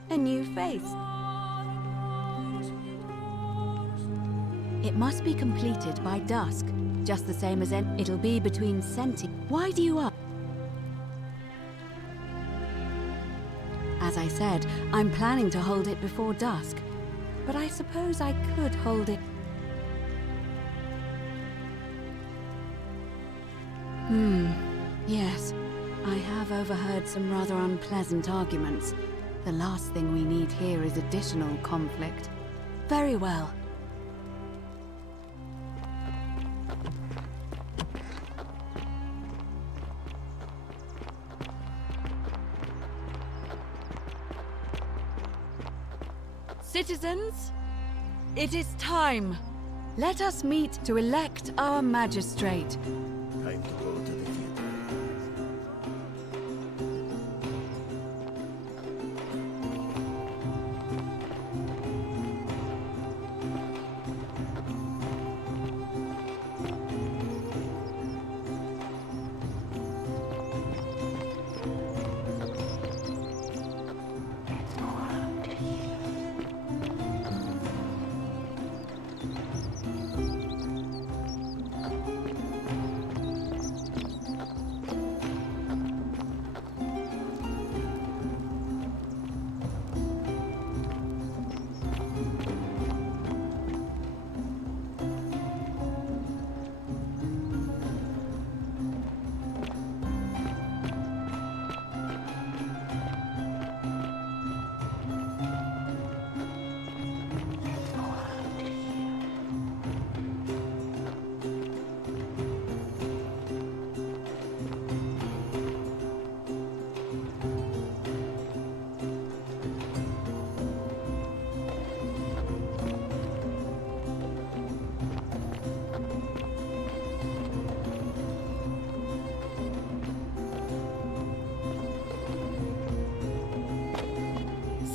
A new face. It must be completed by dusk, just the same as it'll be between Senti. Why do you ask? As I said, I'm planning to hold it before dusk, but I suppose I could hold it. Yes. I have overheard some rather unpleasant arguments. The last thing we need here is additional conflict. Very well. Citizens, it is time. Let us meet to elect our magistrate. Time to go to the theater.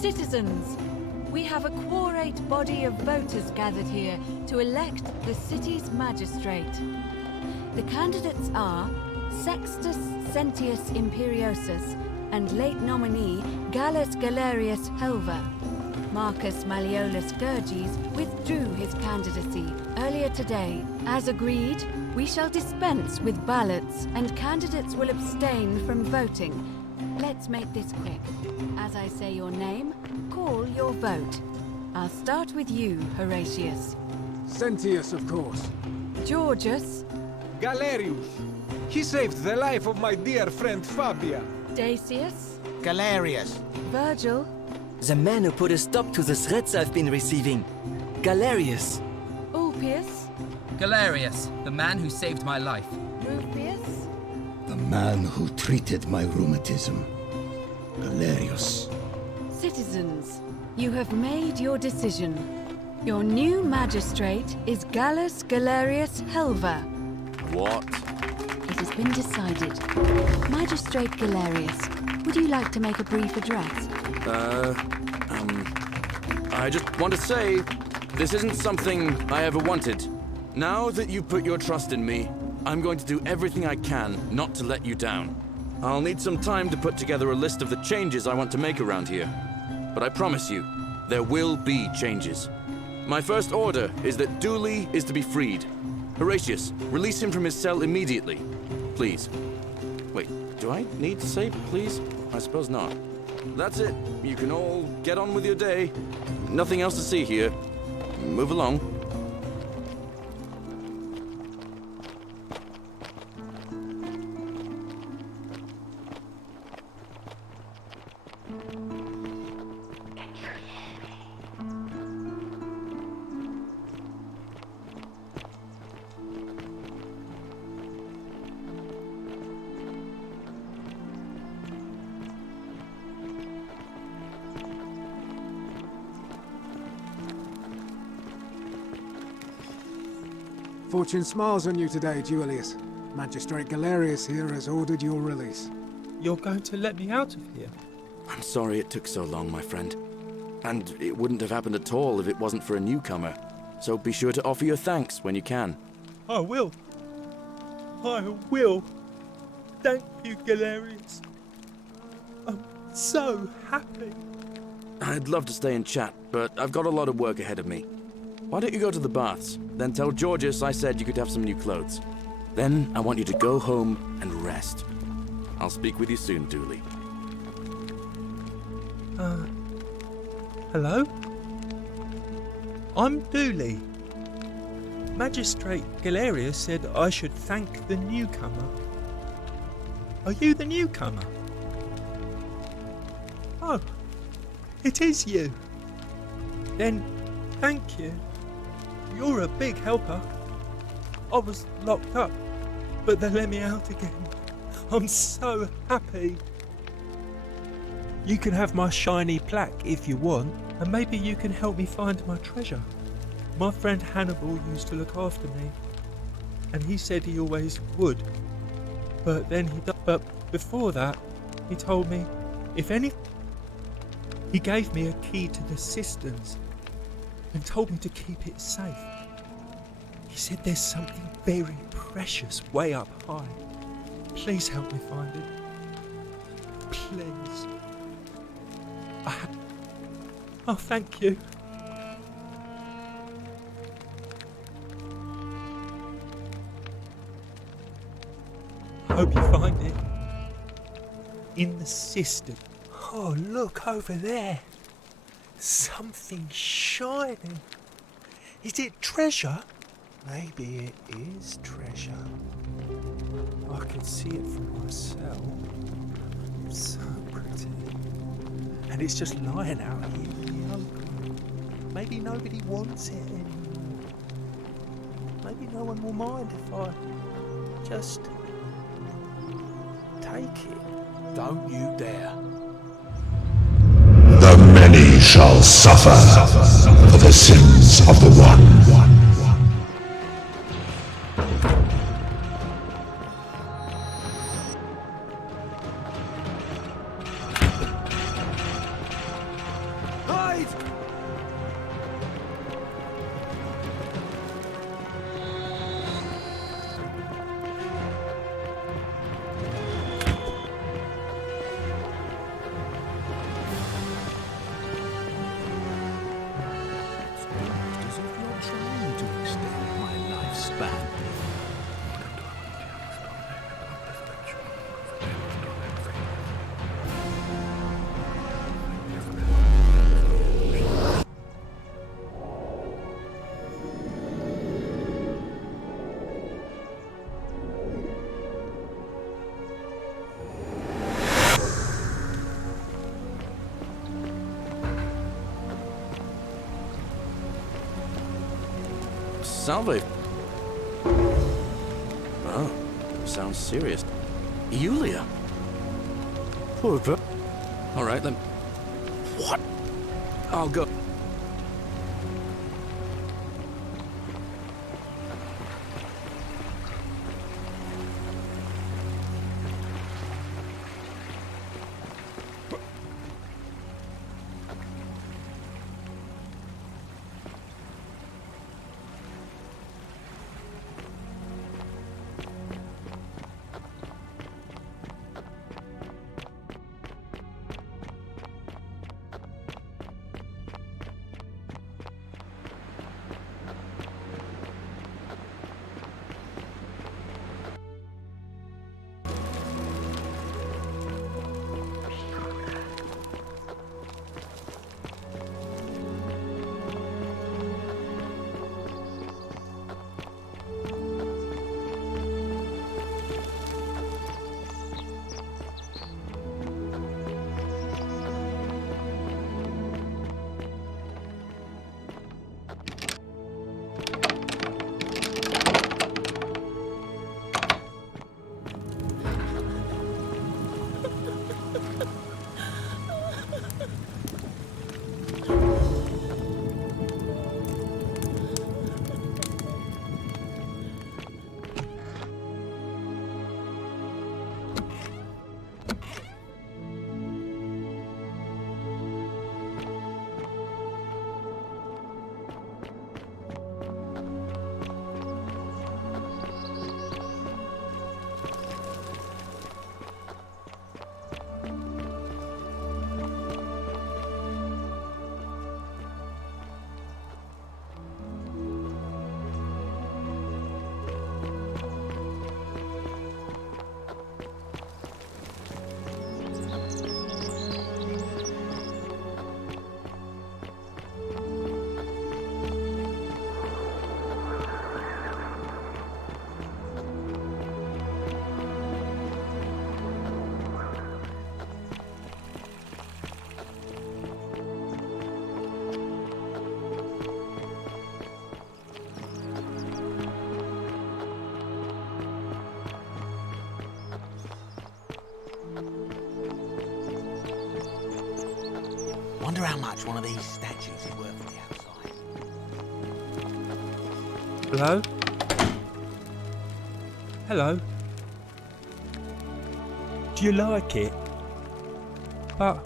Citizens, we have a quorate body of voters gathered here to elect the city's magistrate. The candidates are Sextus Sentius Imperiosus and late nominee Gallus Galerius Helva. Marcus Malleolus Gurges withdrew his candidacy earlier today. As agreed, we shall dispense with ballots and candidates will abstain from voting. Let's make this quick. As I say your name, call your vote. I'll start with you, Horatius. Sentius, of course. Georgius. Galerius. He saved the life of my dear friend Fabia. Dacius. Galerius. Virgil. The man who put a stop to the threats I've been receiving. Galerius. Ulpius. Galerius, the man who saved my life. Rufius. The man who treated my rheumatism. Galerius. Citizens, you have made your decision. Your new magistrate is Gallus Galerius Helva. What? It has been decided. Magistrate Galerius, would you like to make a brief address? I just want to say, this isn't something I ever wanted. Now that you put your trust in me, I'm going to do everything I can not to let you down. I'll need some time to put together a list of the changes I want to make around here. But I promise you, there will be changes. My first order is that Dooley is to be freed. Horatius, release him from his cell immediately. Please. Wait, do I need to say please? I suppose not. That's it. You can all get on with your day. Nothing else to see here. Move along. Fortune smiles on you today, Julius. Magistrate Galerius here has ordered your release. You're going to let me out of here? I'm sorry it took so long, my friend. And it wouldn't have happened at all if it wasn't for a newcomer. So be sure to offer your thanks when you can. I will. I will. Thank you, Galerius. I'm so happy. I'd love to stay and chat, but I've got a lot of work ahead of me. Why don't you go to the baths? Then tell Georges I said you could have some new clothes. Then I want you to go home and rest. I'll speak with you soon, Dooley. Hello? I'm Dooley. Magistrate Galerius said I should thank the newcomer. Are you the newcomer? Oh, it is you. Then, thank you. You're a big helper. I was locked up, but they let me out again. I'm so happy. You can have my shiny plaque if you want, and maybe you can help me find my treasure. My friend Hannibal used to look after me, and he said he always would. But then but before that, he told me, if any... He gave me a key to the cisterns, and told me to keep it safe. He said there's something very precious way up high. Please help me find it. Please. Oh, thank you. Hope you find it. In the cistern. Oh, look over there. Something shining. Is it treasure? Maybe it is treasure. I can see it for myself. So pretty. And it's just lying out here in the open. Maybe nobody wants it anymore. Maybe no one will mind if I just take it. Don't you dare. The many shall suffer for the sins of the one. Salve. Oh, sounds serious. Yulia. Poor girl. All right, then. What? I'll go. wonder how much one of these statues is worth on the outside. Hello? Hello? Do you like it? But...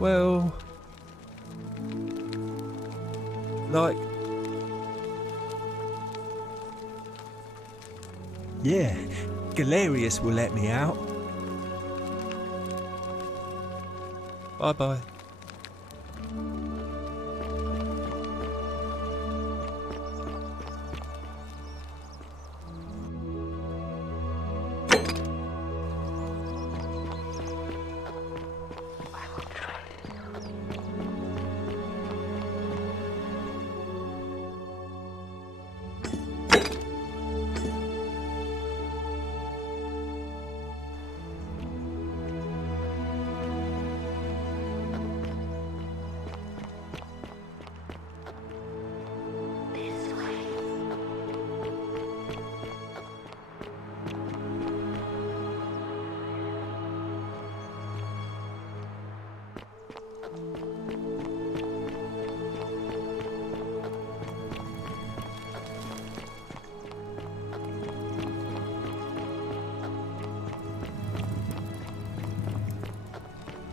well... like... yeah, Galerius will let me out. Bye-bye.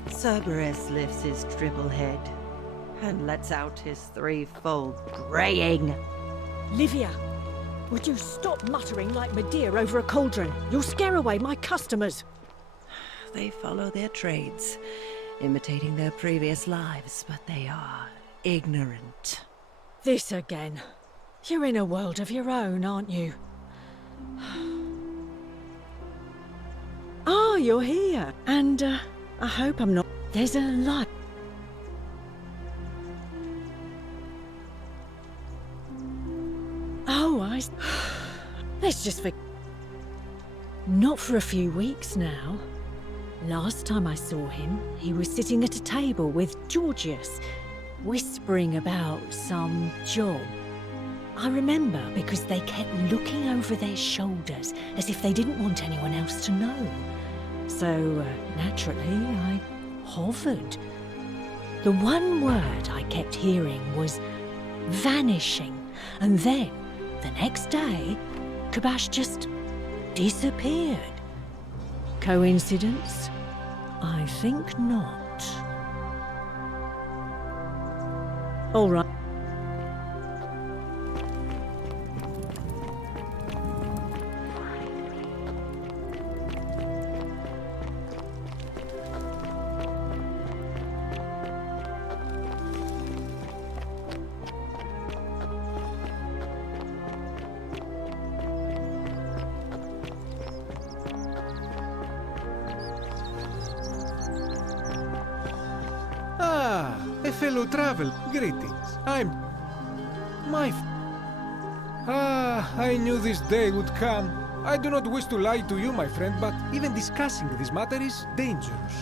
Cerberus lifts his triple head and lets out his threefold braying. Livia, would you stop muttering like Medea over a cauldron? You'll scare away my customers. They follow their trades, imitating their previous lives, but they are ignorant. This again. You're in a world of your own, aren't you? Oh, you're here. And, I hope I'm not... There's a lot. Oh, let's just not for a few weeks now. Last time I saw him, he was sitting at a table with Georgius, whispering about some job. I remember because they kept looking over their shoulders as if they didn't want anyone else to know. So, naturally, I hovered. The one word I kept hearing was vanishing, and then, the next day, Kabash just disappeared. Coincidence? I think not. All right. Fellow travel, greetings. I knew this day would come. I do not wish to lie to you, my friend, but even discussing this matter is dangerous.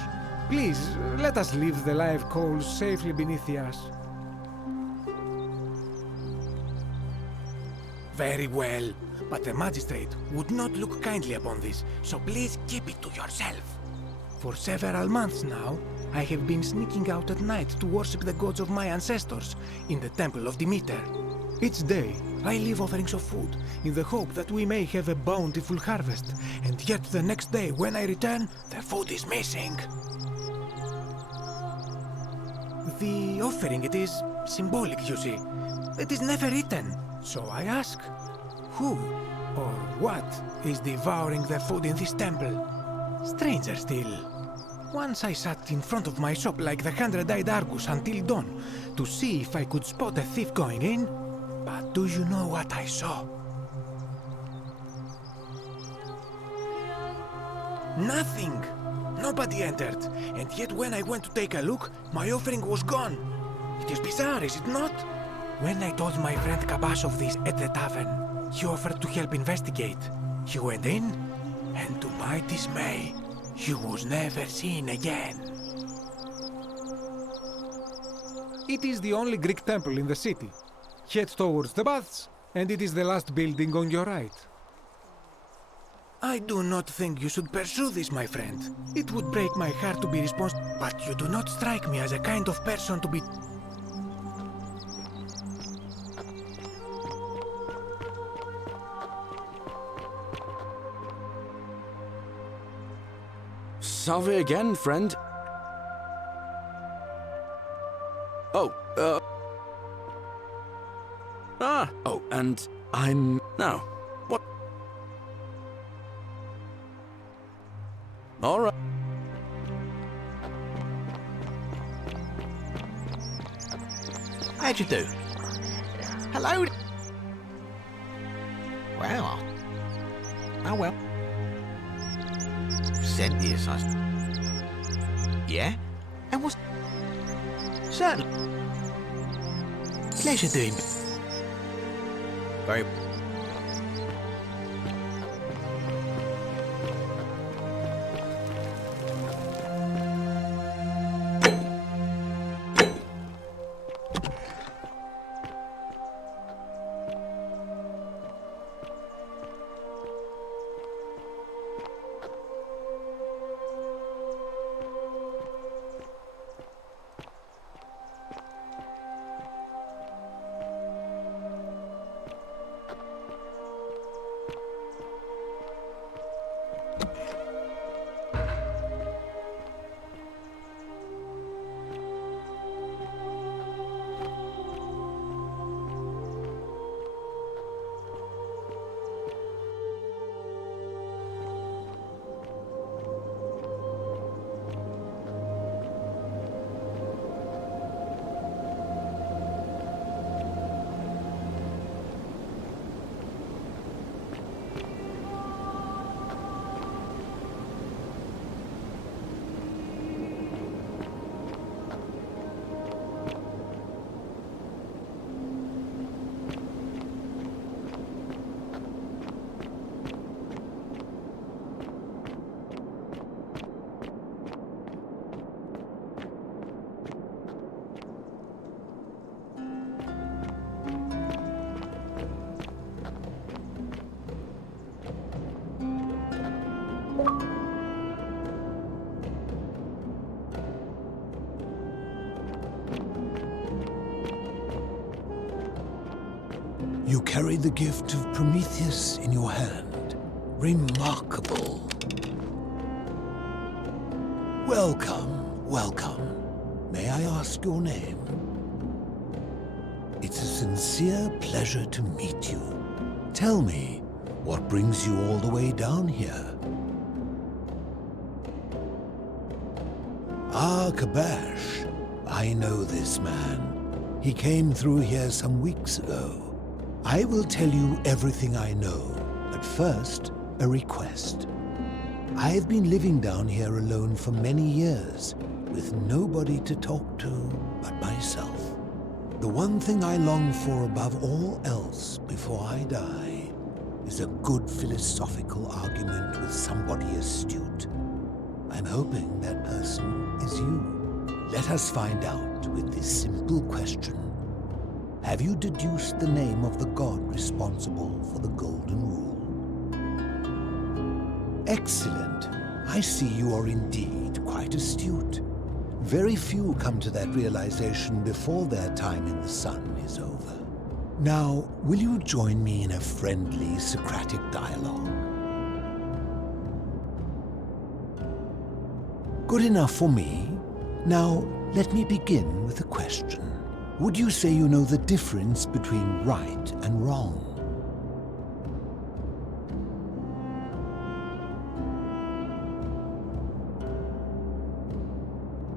Please, let us leave the live coals safely beneath us. Very well, but the magistrate would not look kindly upon this, so please keep it to yourself. For several months now, I have been sneaking out at night to worship the gods of my ancestors in the temple of Demeter. Each day, I leave offerings of food in the hope that we may have a bountiful harvest, and yet the next day when I return, the food is missing. The offering, it is symbolic, you see. It is never eaten, so I ask, who or what is devouring the food in this temple? Stranger still. Once I sat in front of my shop like the 100-eyed Argus until dawn to see if I could spot a thief going in. But do you know what I saw? Nothing! Nobody entered, and yet when I went to take a look, my offering was gone. It is bizarre, is it not? When I told my friend Kabash of this at the tavern, he offered to help investigate. He went in, and to my dismay, he was never seen again. It is the only Greek temple in the city. Head towards the baths, and it is the last building on your right. I do not think you should pursue this, my friend. It would break my heart to be responsible, but you do not strike me as a kind of person to be... Salve again, friend. Oh, oh, and I'm... No. What? All right. How'd you do? Hello? Well. Oh well. Centius, Yeah? And what's... Certainly. Pleasure doing... Very... You carry the gift of Prometheus in your hand. Remarkable. Welcome, welcome. May I ask your name? It's a sincere pleasure to meet you. Tell me, what brings you all the way down here? Ah, Kabash. I know this man. He came through here some weeks ago. I will tell you everything I know, but first, a request. I've been living down here alone for many years, with nobody to talk to but myself. The one thing I long for above all else before I die is a good philosophical argument with somebody astute. I'm hoping that person is you. Let us find out with this simple question. Have you deduced the name of the god responsible for the Golden Rule? Excellent. I see you are indeed quite astute. Very few come to that realization before their time in the sun is over. Now, will you join me in a friendly Socratic dialogue? Good enough for me. Now, let me begin with a question. Would you say you know the difference between right and wrong?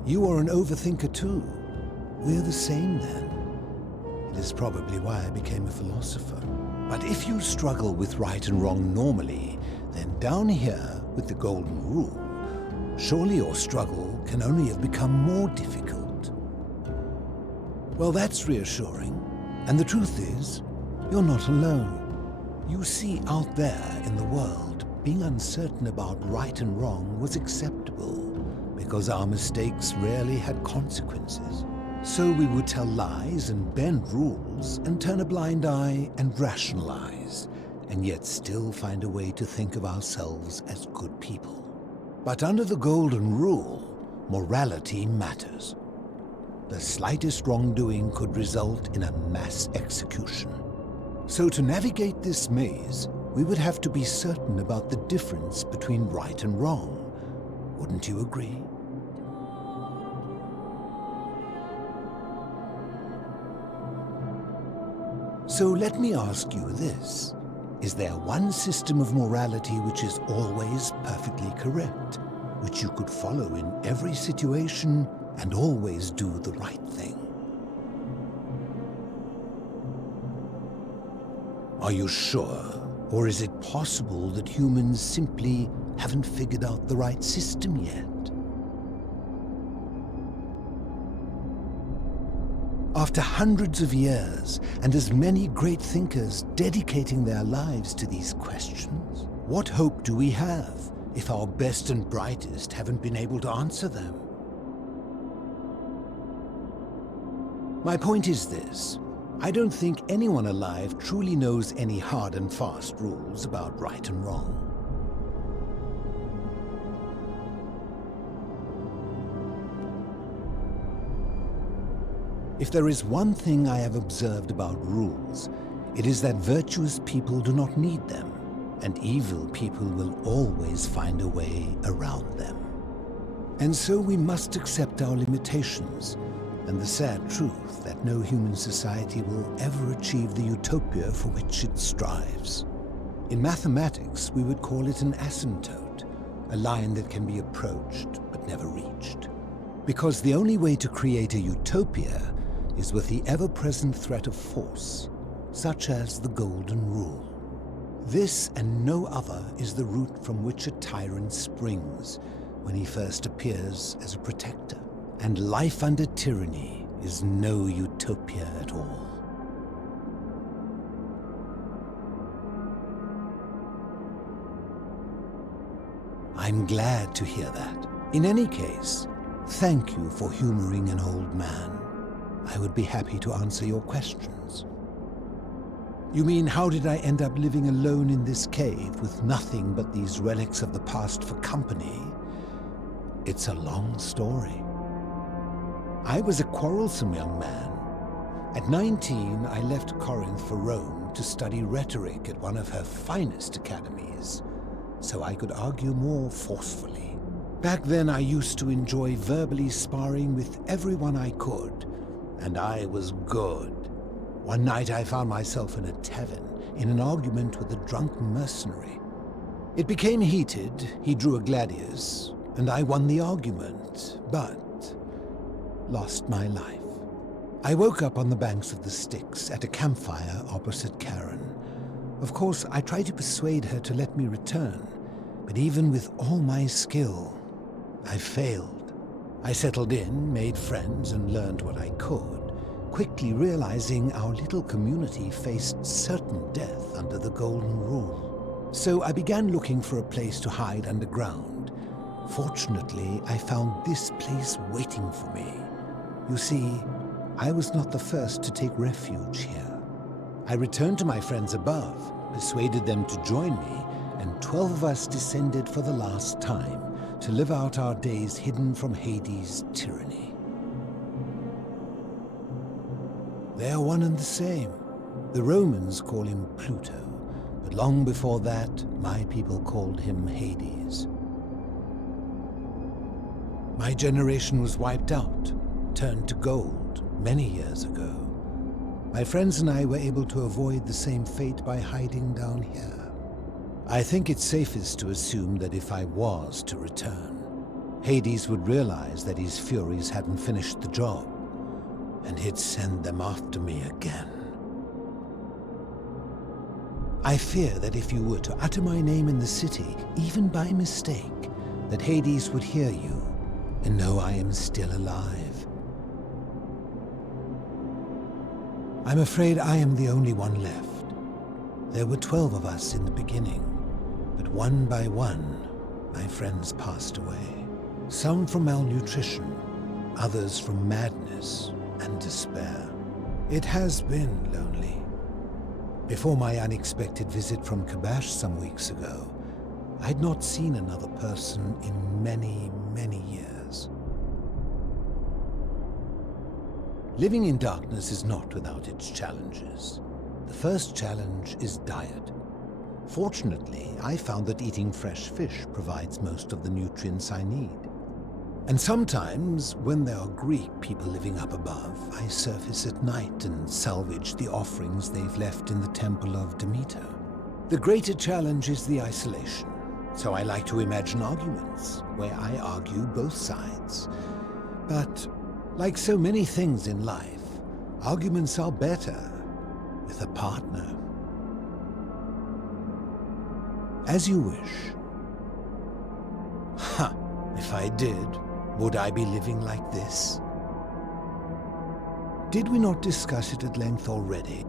You are an overthinker too. We're the same then. It is probably why I became a philosopher. But if you struggle with right and wrong normally, then down here with the Golden Rule, surely your struggle can only have become more difficult. Well, that's reassuring. And the truth is, you're not alone. You see, out there in the world, being uncertain about right and wrong was acceptable because our mistakes rarely had consequences. So we would tell lies and bend rules and turn a blind eye and rationalize and yet still find a way to think of ourselves as good people. But under the Golden Rule, morality matters. The slightest wrongdoing could result in a mass execution. So to navigate this maze, we would have to be certain about the difference between right and wrong. Wouldn't you agree? So let me ask you this. Is there one system of morality which is always perfectly correct, which you could follow in every situation and always do the right thing? Are you sure? Or is it possible that humans simply haven't figured out the right system yet? After hundreds of years, and as many great thinkers dedicating their lives to these questions, what hope do we have if our best and brightest haven't been able to answer them? My point is this. I don't think anyone alive truly knows any hard and fast rules about right and wrong. If there is one thing I have observed about rules, it is that virtuous people do not need them, and evil people will always find a way around them. And so we must accept our limitations, and the sad truth that no human society will ever achieve the utopia for which it strives. In mathematics, we would call it an asymptote, a line that can be approached but never reached. Because the only way to create a utopia is with the ever-present threat of force, such as the Golden Rule. This and no other is the root from which a tyrant springs when he first appears as a protector. And life under tyranny is no utopia at all. I'm glad to hear that. In any case, thank you for humoring an old man. I would be happy to answer your questions. You mean, how did I end up living alone in this cave with nothing but these relics of the past for company? It's a long story. I was a quarrelsome young man. At 19, I left Corinth for Rome to study rhetoric at one of her finest academies, so I could argue more forcefully. Back then, I used to enjoy verbally sparring with everyone I could, and I was good. One night I found myself in a tavern, in an argument with a drunken mercenary. It became heated, he drew a gladius, and I won the argument, but lost my life. I woke up on the banks of the Styx at a campfire opposite Karen. Of course, I tried to persuade her to let me return, but even with all my skill, I failed. I settled in, made friends, and learned what I could, quickly realizing our little community faced certain death under the Golden Rule. So I began looking for a place to hide underground. Fortunately, I found this place waiting for me. You see, I was not the first to take refuge here. I returned to my friends above, persuaded them to join me, and 12 of us descended for the last time to live out our days hidden from Hades' tyranny. They are one and the same. The Romans call him Pluto, but long before that, my people called him Hades. My generation was wiped out, turned to gold many years ago. My friends and I were able to avoid the same fate by hiding down here. I think it's safest to assume that if I was to return, Hades would realize that his furies hadn't finished the job, and he'd send them after me again. I fear that if you were to utter my name in the city, even by mistake, that Hades would hear you and know I am still alive. I'm afraid I am the only one left. There were 12 of us in the beginning, but one by one, my friends passed away. Some from malnutrition, others from madness and despair. It has been lonely. Before my unexpected visit from Kabash some weeks ago, I'd not seen another person in many, many years. Living in darkness is not without its challenges. The first challenge is diet. Fortunately, I found that eating fresh fish provides most of the nutrients I need. And sometimes, when there are Greek people living up above, I surface at night and salvage the offerings they've left in the temple of Demeter. The greater challenge is the isolation, so I like to imagine arguments, where I argue both sides. But, like so many things in life, arguments are better with a partner. As you wish. Ha! If I did, would I be living like this? Did we not discuss it at length already?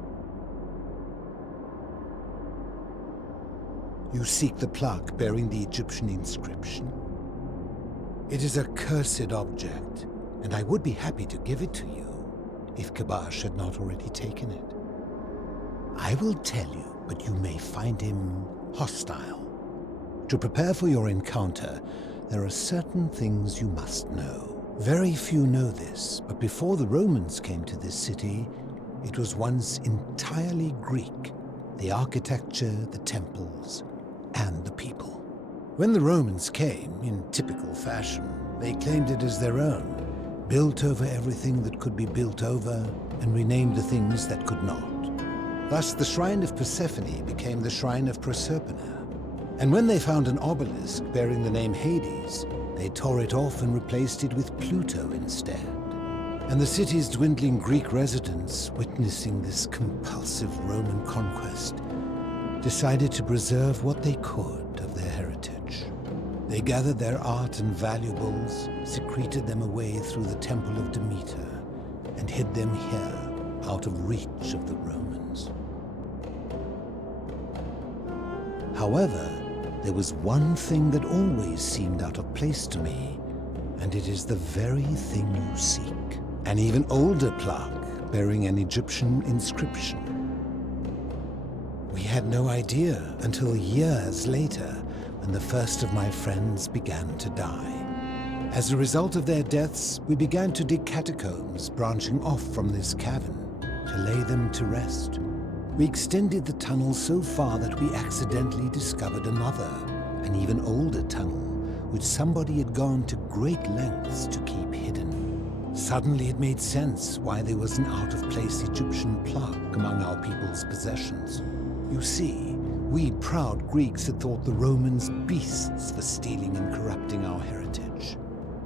You seek the plaque bearing the Egyptian inscription. It is a cursed object, and I would be happy to give it to you, if Kabash had not already taken it. I will tell you, but you may find him hostile. To prepare for your encounter, there are certain things you must know. Very few know this, but before the Romans came to this city, it was once entirely Greek. The architecture, the temples, and the people. When the Romans came, in typical fashion, they claimed it as their own, built over everything that could be built over, and renamed the things that could not. Thus, the shrine of Persephone became the shrine of Proserpina. And when they found an obelisk bearing the name Hades, they tore it off and replaced it with Pluto instead. And the city's dwindling Greek residents, witnessing this compulsive Roman conquest, decided to preserve what they could of their heritage. They gathered their art and valuables, secreted them away through the Temple of Demeter, and hid them here, out of reach of the Romans. However, there was one thing that always seemed out of place to me, and it is the very thing you seek. An even older plaque bearing an Egyptian inscription. We had no idea until years later when the first of my friends began to die. As a result of their deaths, we began to dig catacombs branching off from this cavern to lay them to rest. We extended the tunnel so far that we accidentally discovered another, an even older tunnel, which somebody had gone to great lengths to keep hidden. Suddenly it made sense why there was an out-of-place Egyptian plaque among our people's possessions. You see, we proud Greeks had thought the Romans beasts for stealing and corrupting our heritage.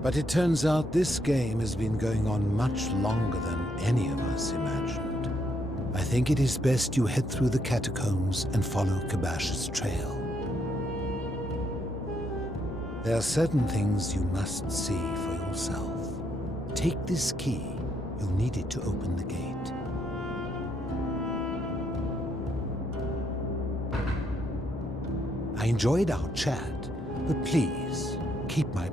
But it turns out this game has been going on much longer than any of us imagined. I think it is best you head through the catacombs and follow Kabash's trail. There are certain things you must see for yourself. Take this key. You'll need it to open the gate. I enjoyed our chat, but please, keep my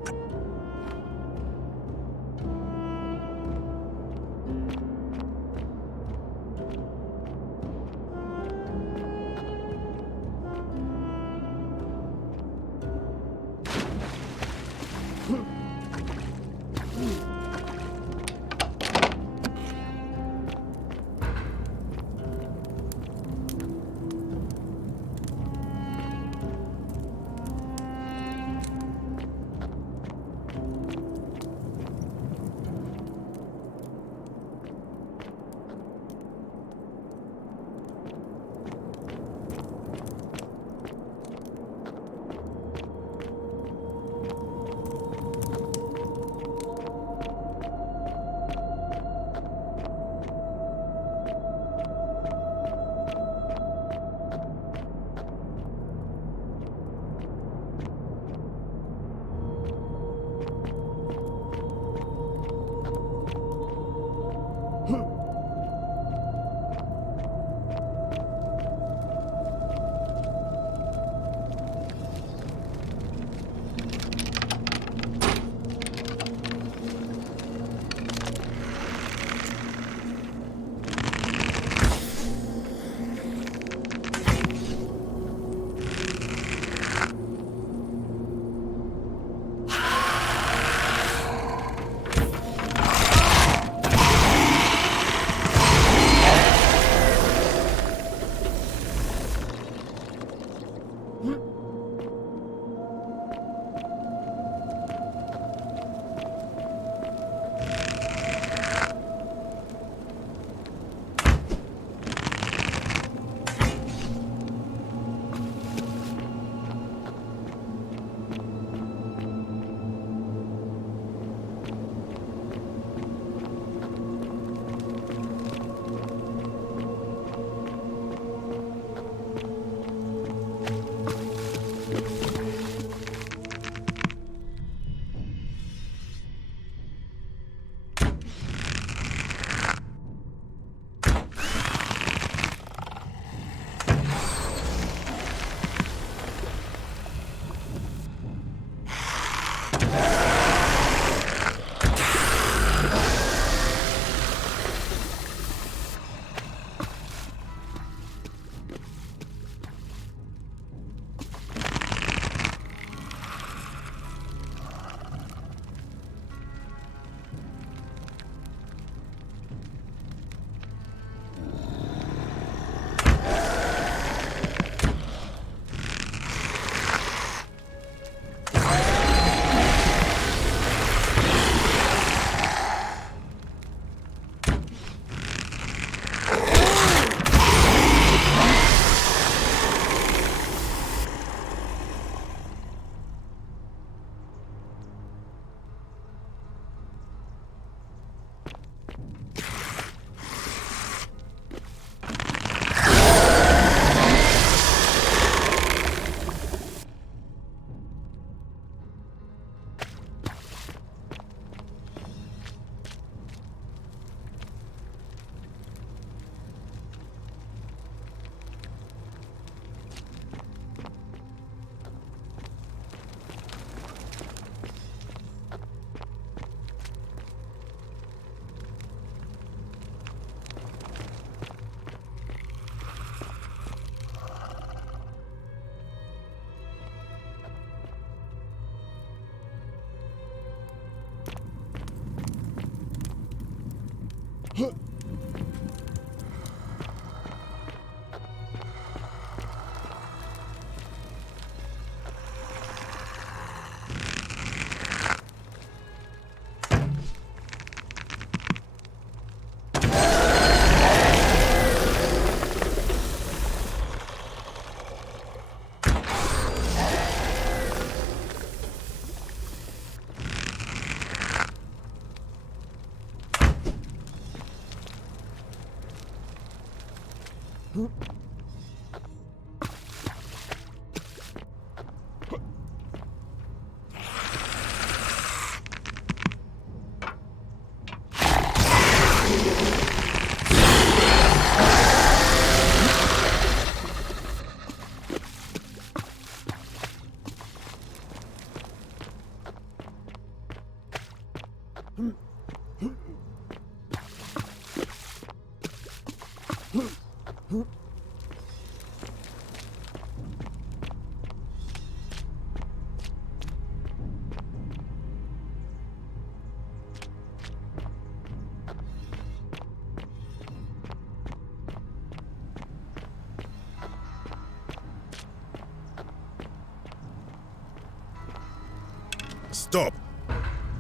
Stop!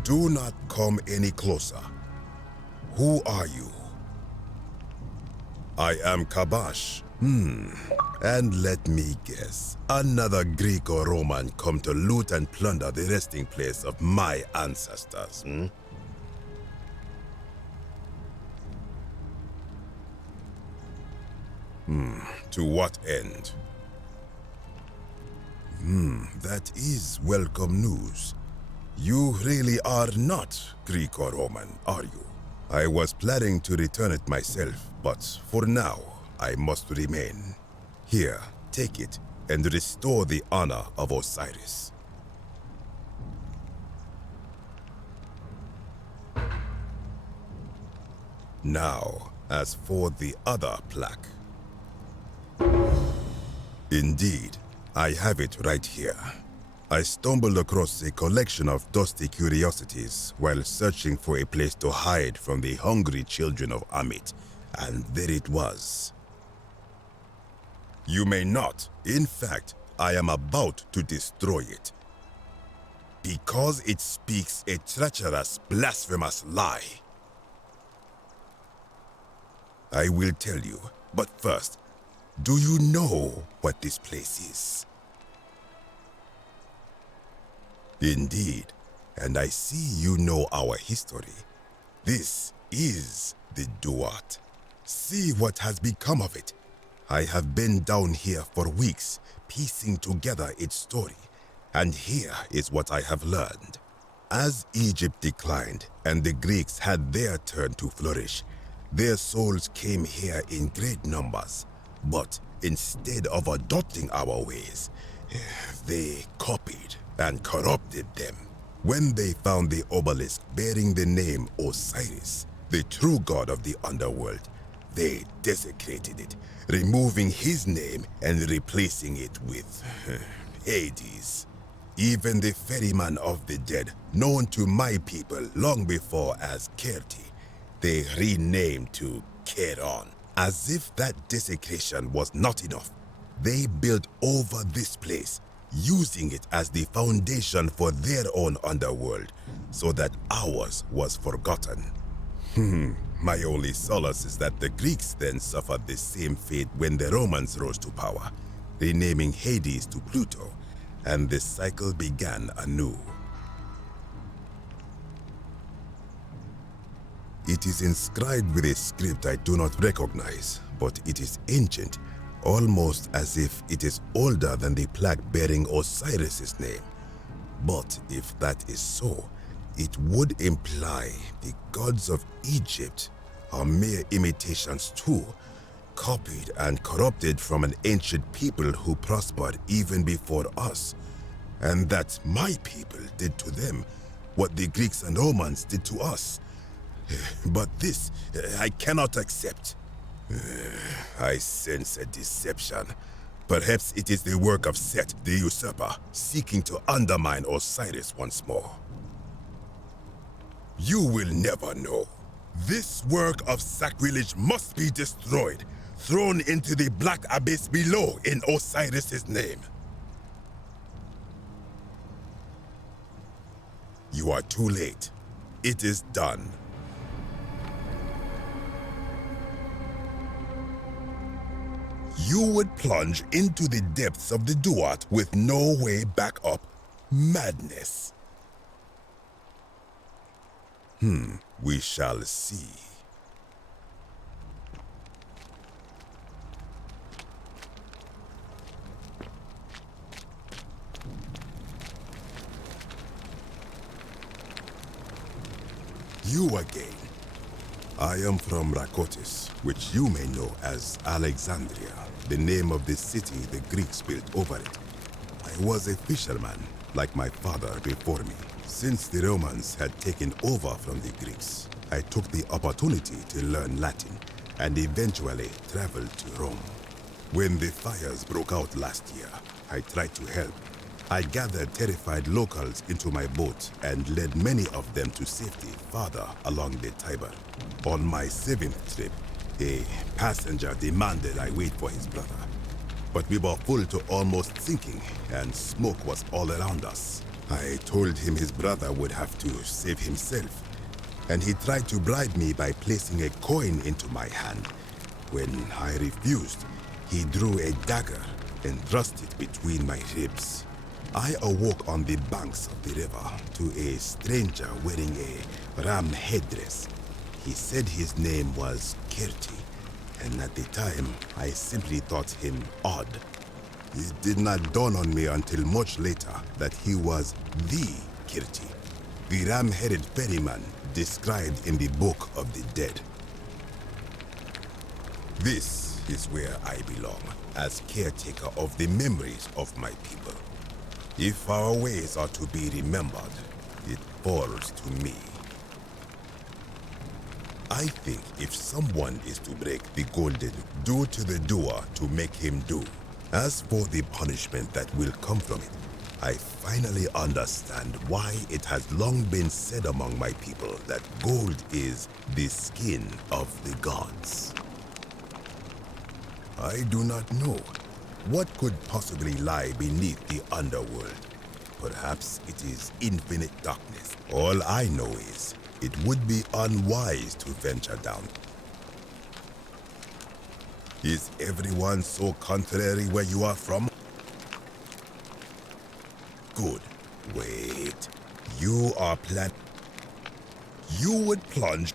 Do not come any closer. Who are you? I am Kabash. And let me guess. Another Greek or Roman come to loot and plunder the resting place of my ancestors, To what end? That is welcome news. You really are not Greek or Roman, are you? I was planning to return it myself, but for now, I must remain. Here, take it, and restore the honor of Osiris. Now, as for the other plaque. Indeed, I have it right here. I stumbled across a collection of dusty curiosities while searching for a place to hide from the hungry children of Amit, and there it was. You may not. In fact, I am about to destroy it. Because it speaks a treacherous, blasphemous lie. I will tell you, but first, do you know what this place is? Indeed, and I see you know our history. This is the Duat. See what has become of it. I have been down here for weeks, piecing together its story, and here is what I have learned. As Egypt declined and the Greeks had their turn to flourish, their souls came here in great numbers, but instead of adopting our ways, they copied and corrupted them. When they found the obelisk bearing the name Osiris, the true god of the underworld, they desecrated it, removing his name and replacing it with Hades. Even the ferryman of the dead, known to my people long before as Kerti, they renamed to Keron. As if that desecration was not enough, they built over this place, using it as the foundation for their own underworld, so that ours was forgotten. My only solace is that the Greeks then suffered the same fate when the Romans rose to power, renaming Hades to Pluto, and the cycle began anew. It is inscribed with a script I do not recognize, but it is ancient, almost as if it is older than the plaque bearing Osiris's name. But if that is so, it would imply the gods of Egypt are mere imitations too, copied and corrupted from an ancient people who prospered even before us, and that my people did to them what the Greeks and Romans did to us. But this, I cannot accept. I sense a deception. Perhaps it is the work of Set, the usurper, seeking to undermine Osiris once more. You will never know. This work of sacrilege must be destroyed, thrown into the black abyss below in Osiris's name. You are too late. It is done. You would plunge into the depths of the Duat with no way back up. Madness. We shall see. you again. I am from Rakotis, which you may know as Alexandria, the name of the city the Greeks built over it. I was a fisherman, like my father before me. Since the Romans had taken over from the Greeks, I took the opportunity to learn Latin and eventually traveled to Rome. When the fires broke out last year, I tried to help. I gathered terrified locals into my boat and led many of them to safety farther along the Tiber. On my 7th trip, a passenger demanded I wait for his brother. But we were full to almost sinking, and smoke was all around us. I told him his brother would have to save himself, and he tried to bribe me by placing a coin into my hand. When I refused, he drew a dagger and thrust it between my ribs. I awoke on the banks of the river to a stranger wearing a ram headdress. He said his name was Kirti, and at the time, I simply thought him odd. It did not dawn on me until much later that he was the Kirti, the ram-headed ferryman described in the Book of the Dead. This is where I belong, as caretaker of the memories of my people. If our ways are to be remembered, it falls to me. I think if someone is to break the golden, do to the doer to make him do. As for the punishment that will come from it, I finally understand why it has long been said among my people that gold is the skin of the gods. I do not know. What could possibly lie beneath the underworld? Perhaps it is infinite darkness. All I know is, it would be unwise to venture down. Is everyone so contrary where you are from? Good. Wait. You are You would plunge.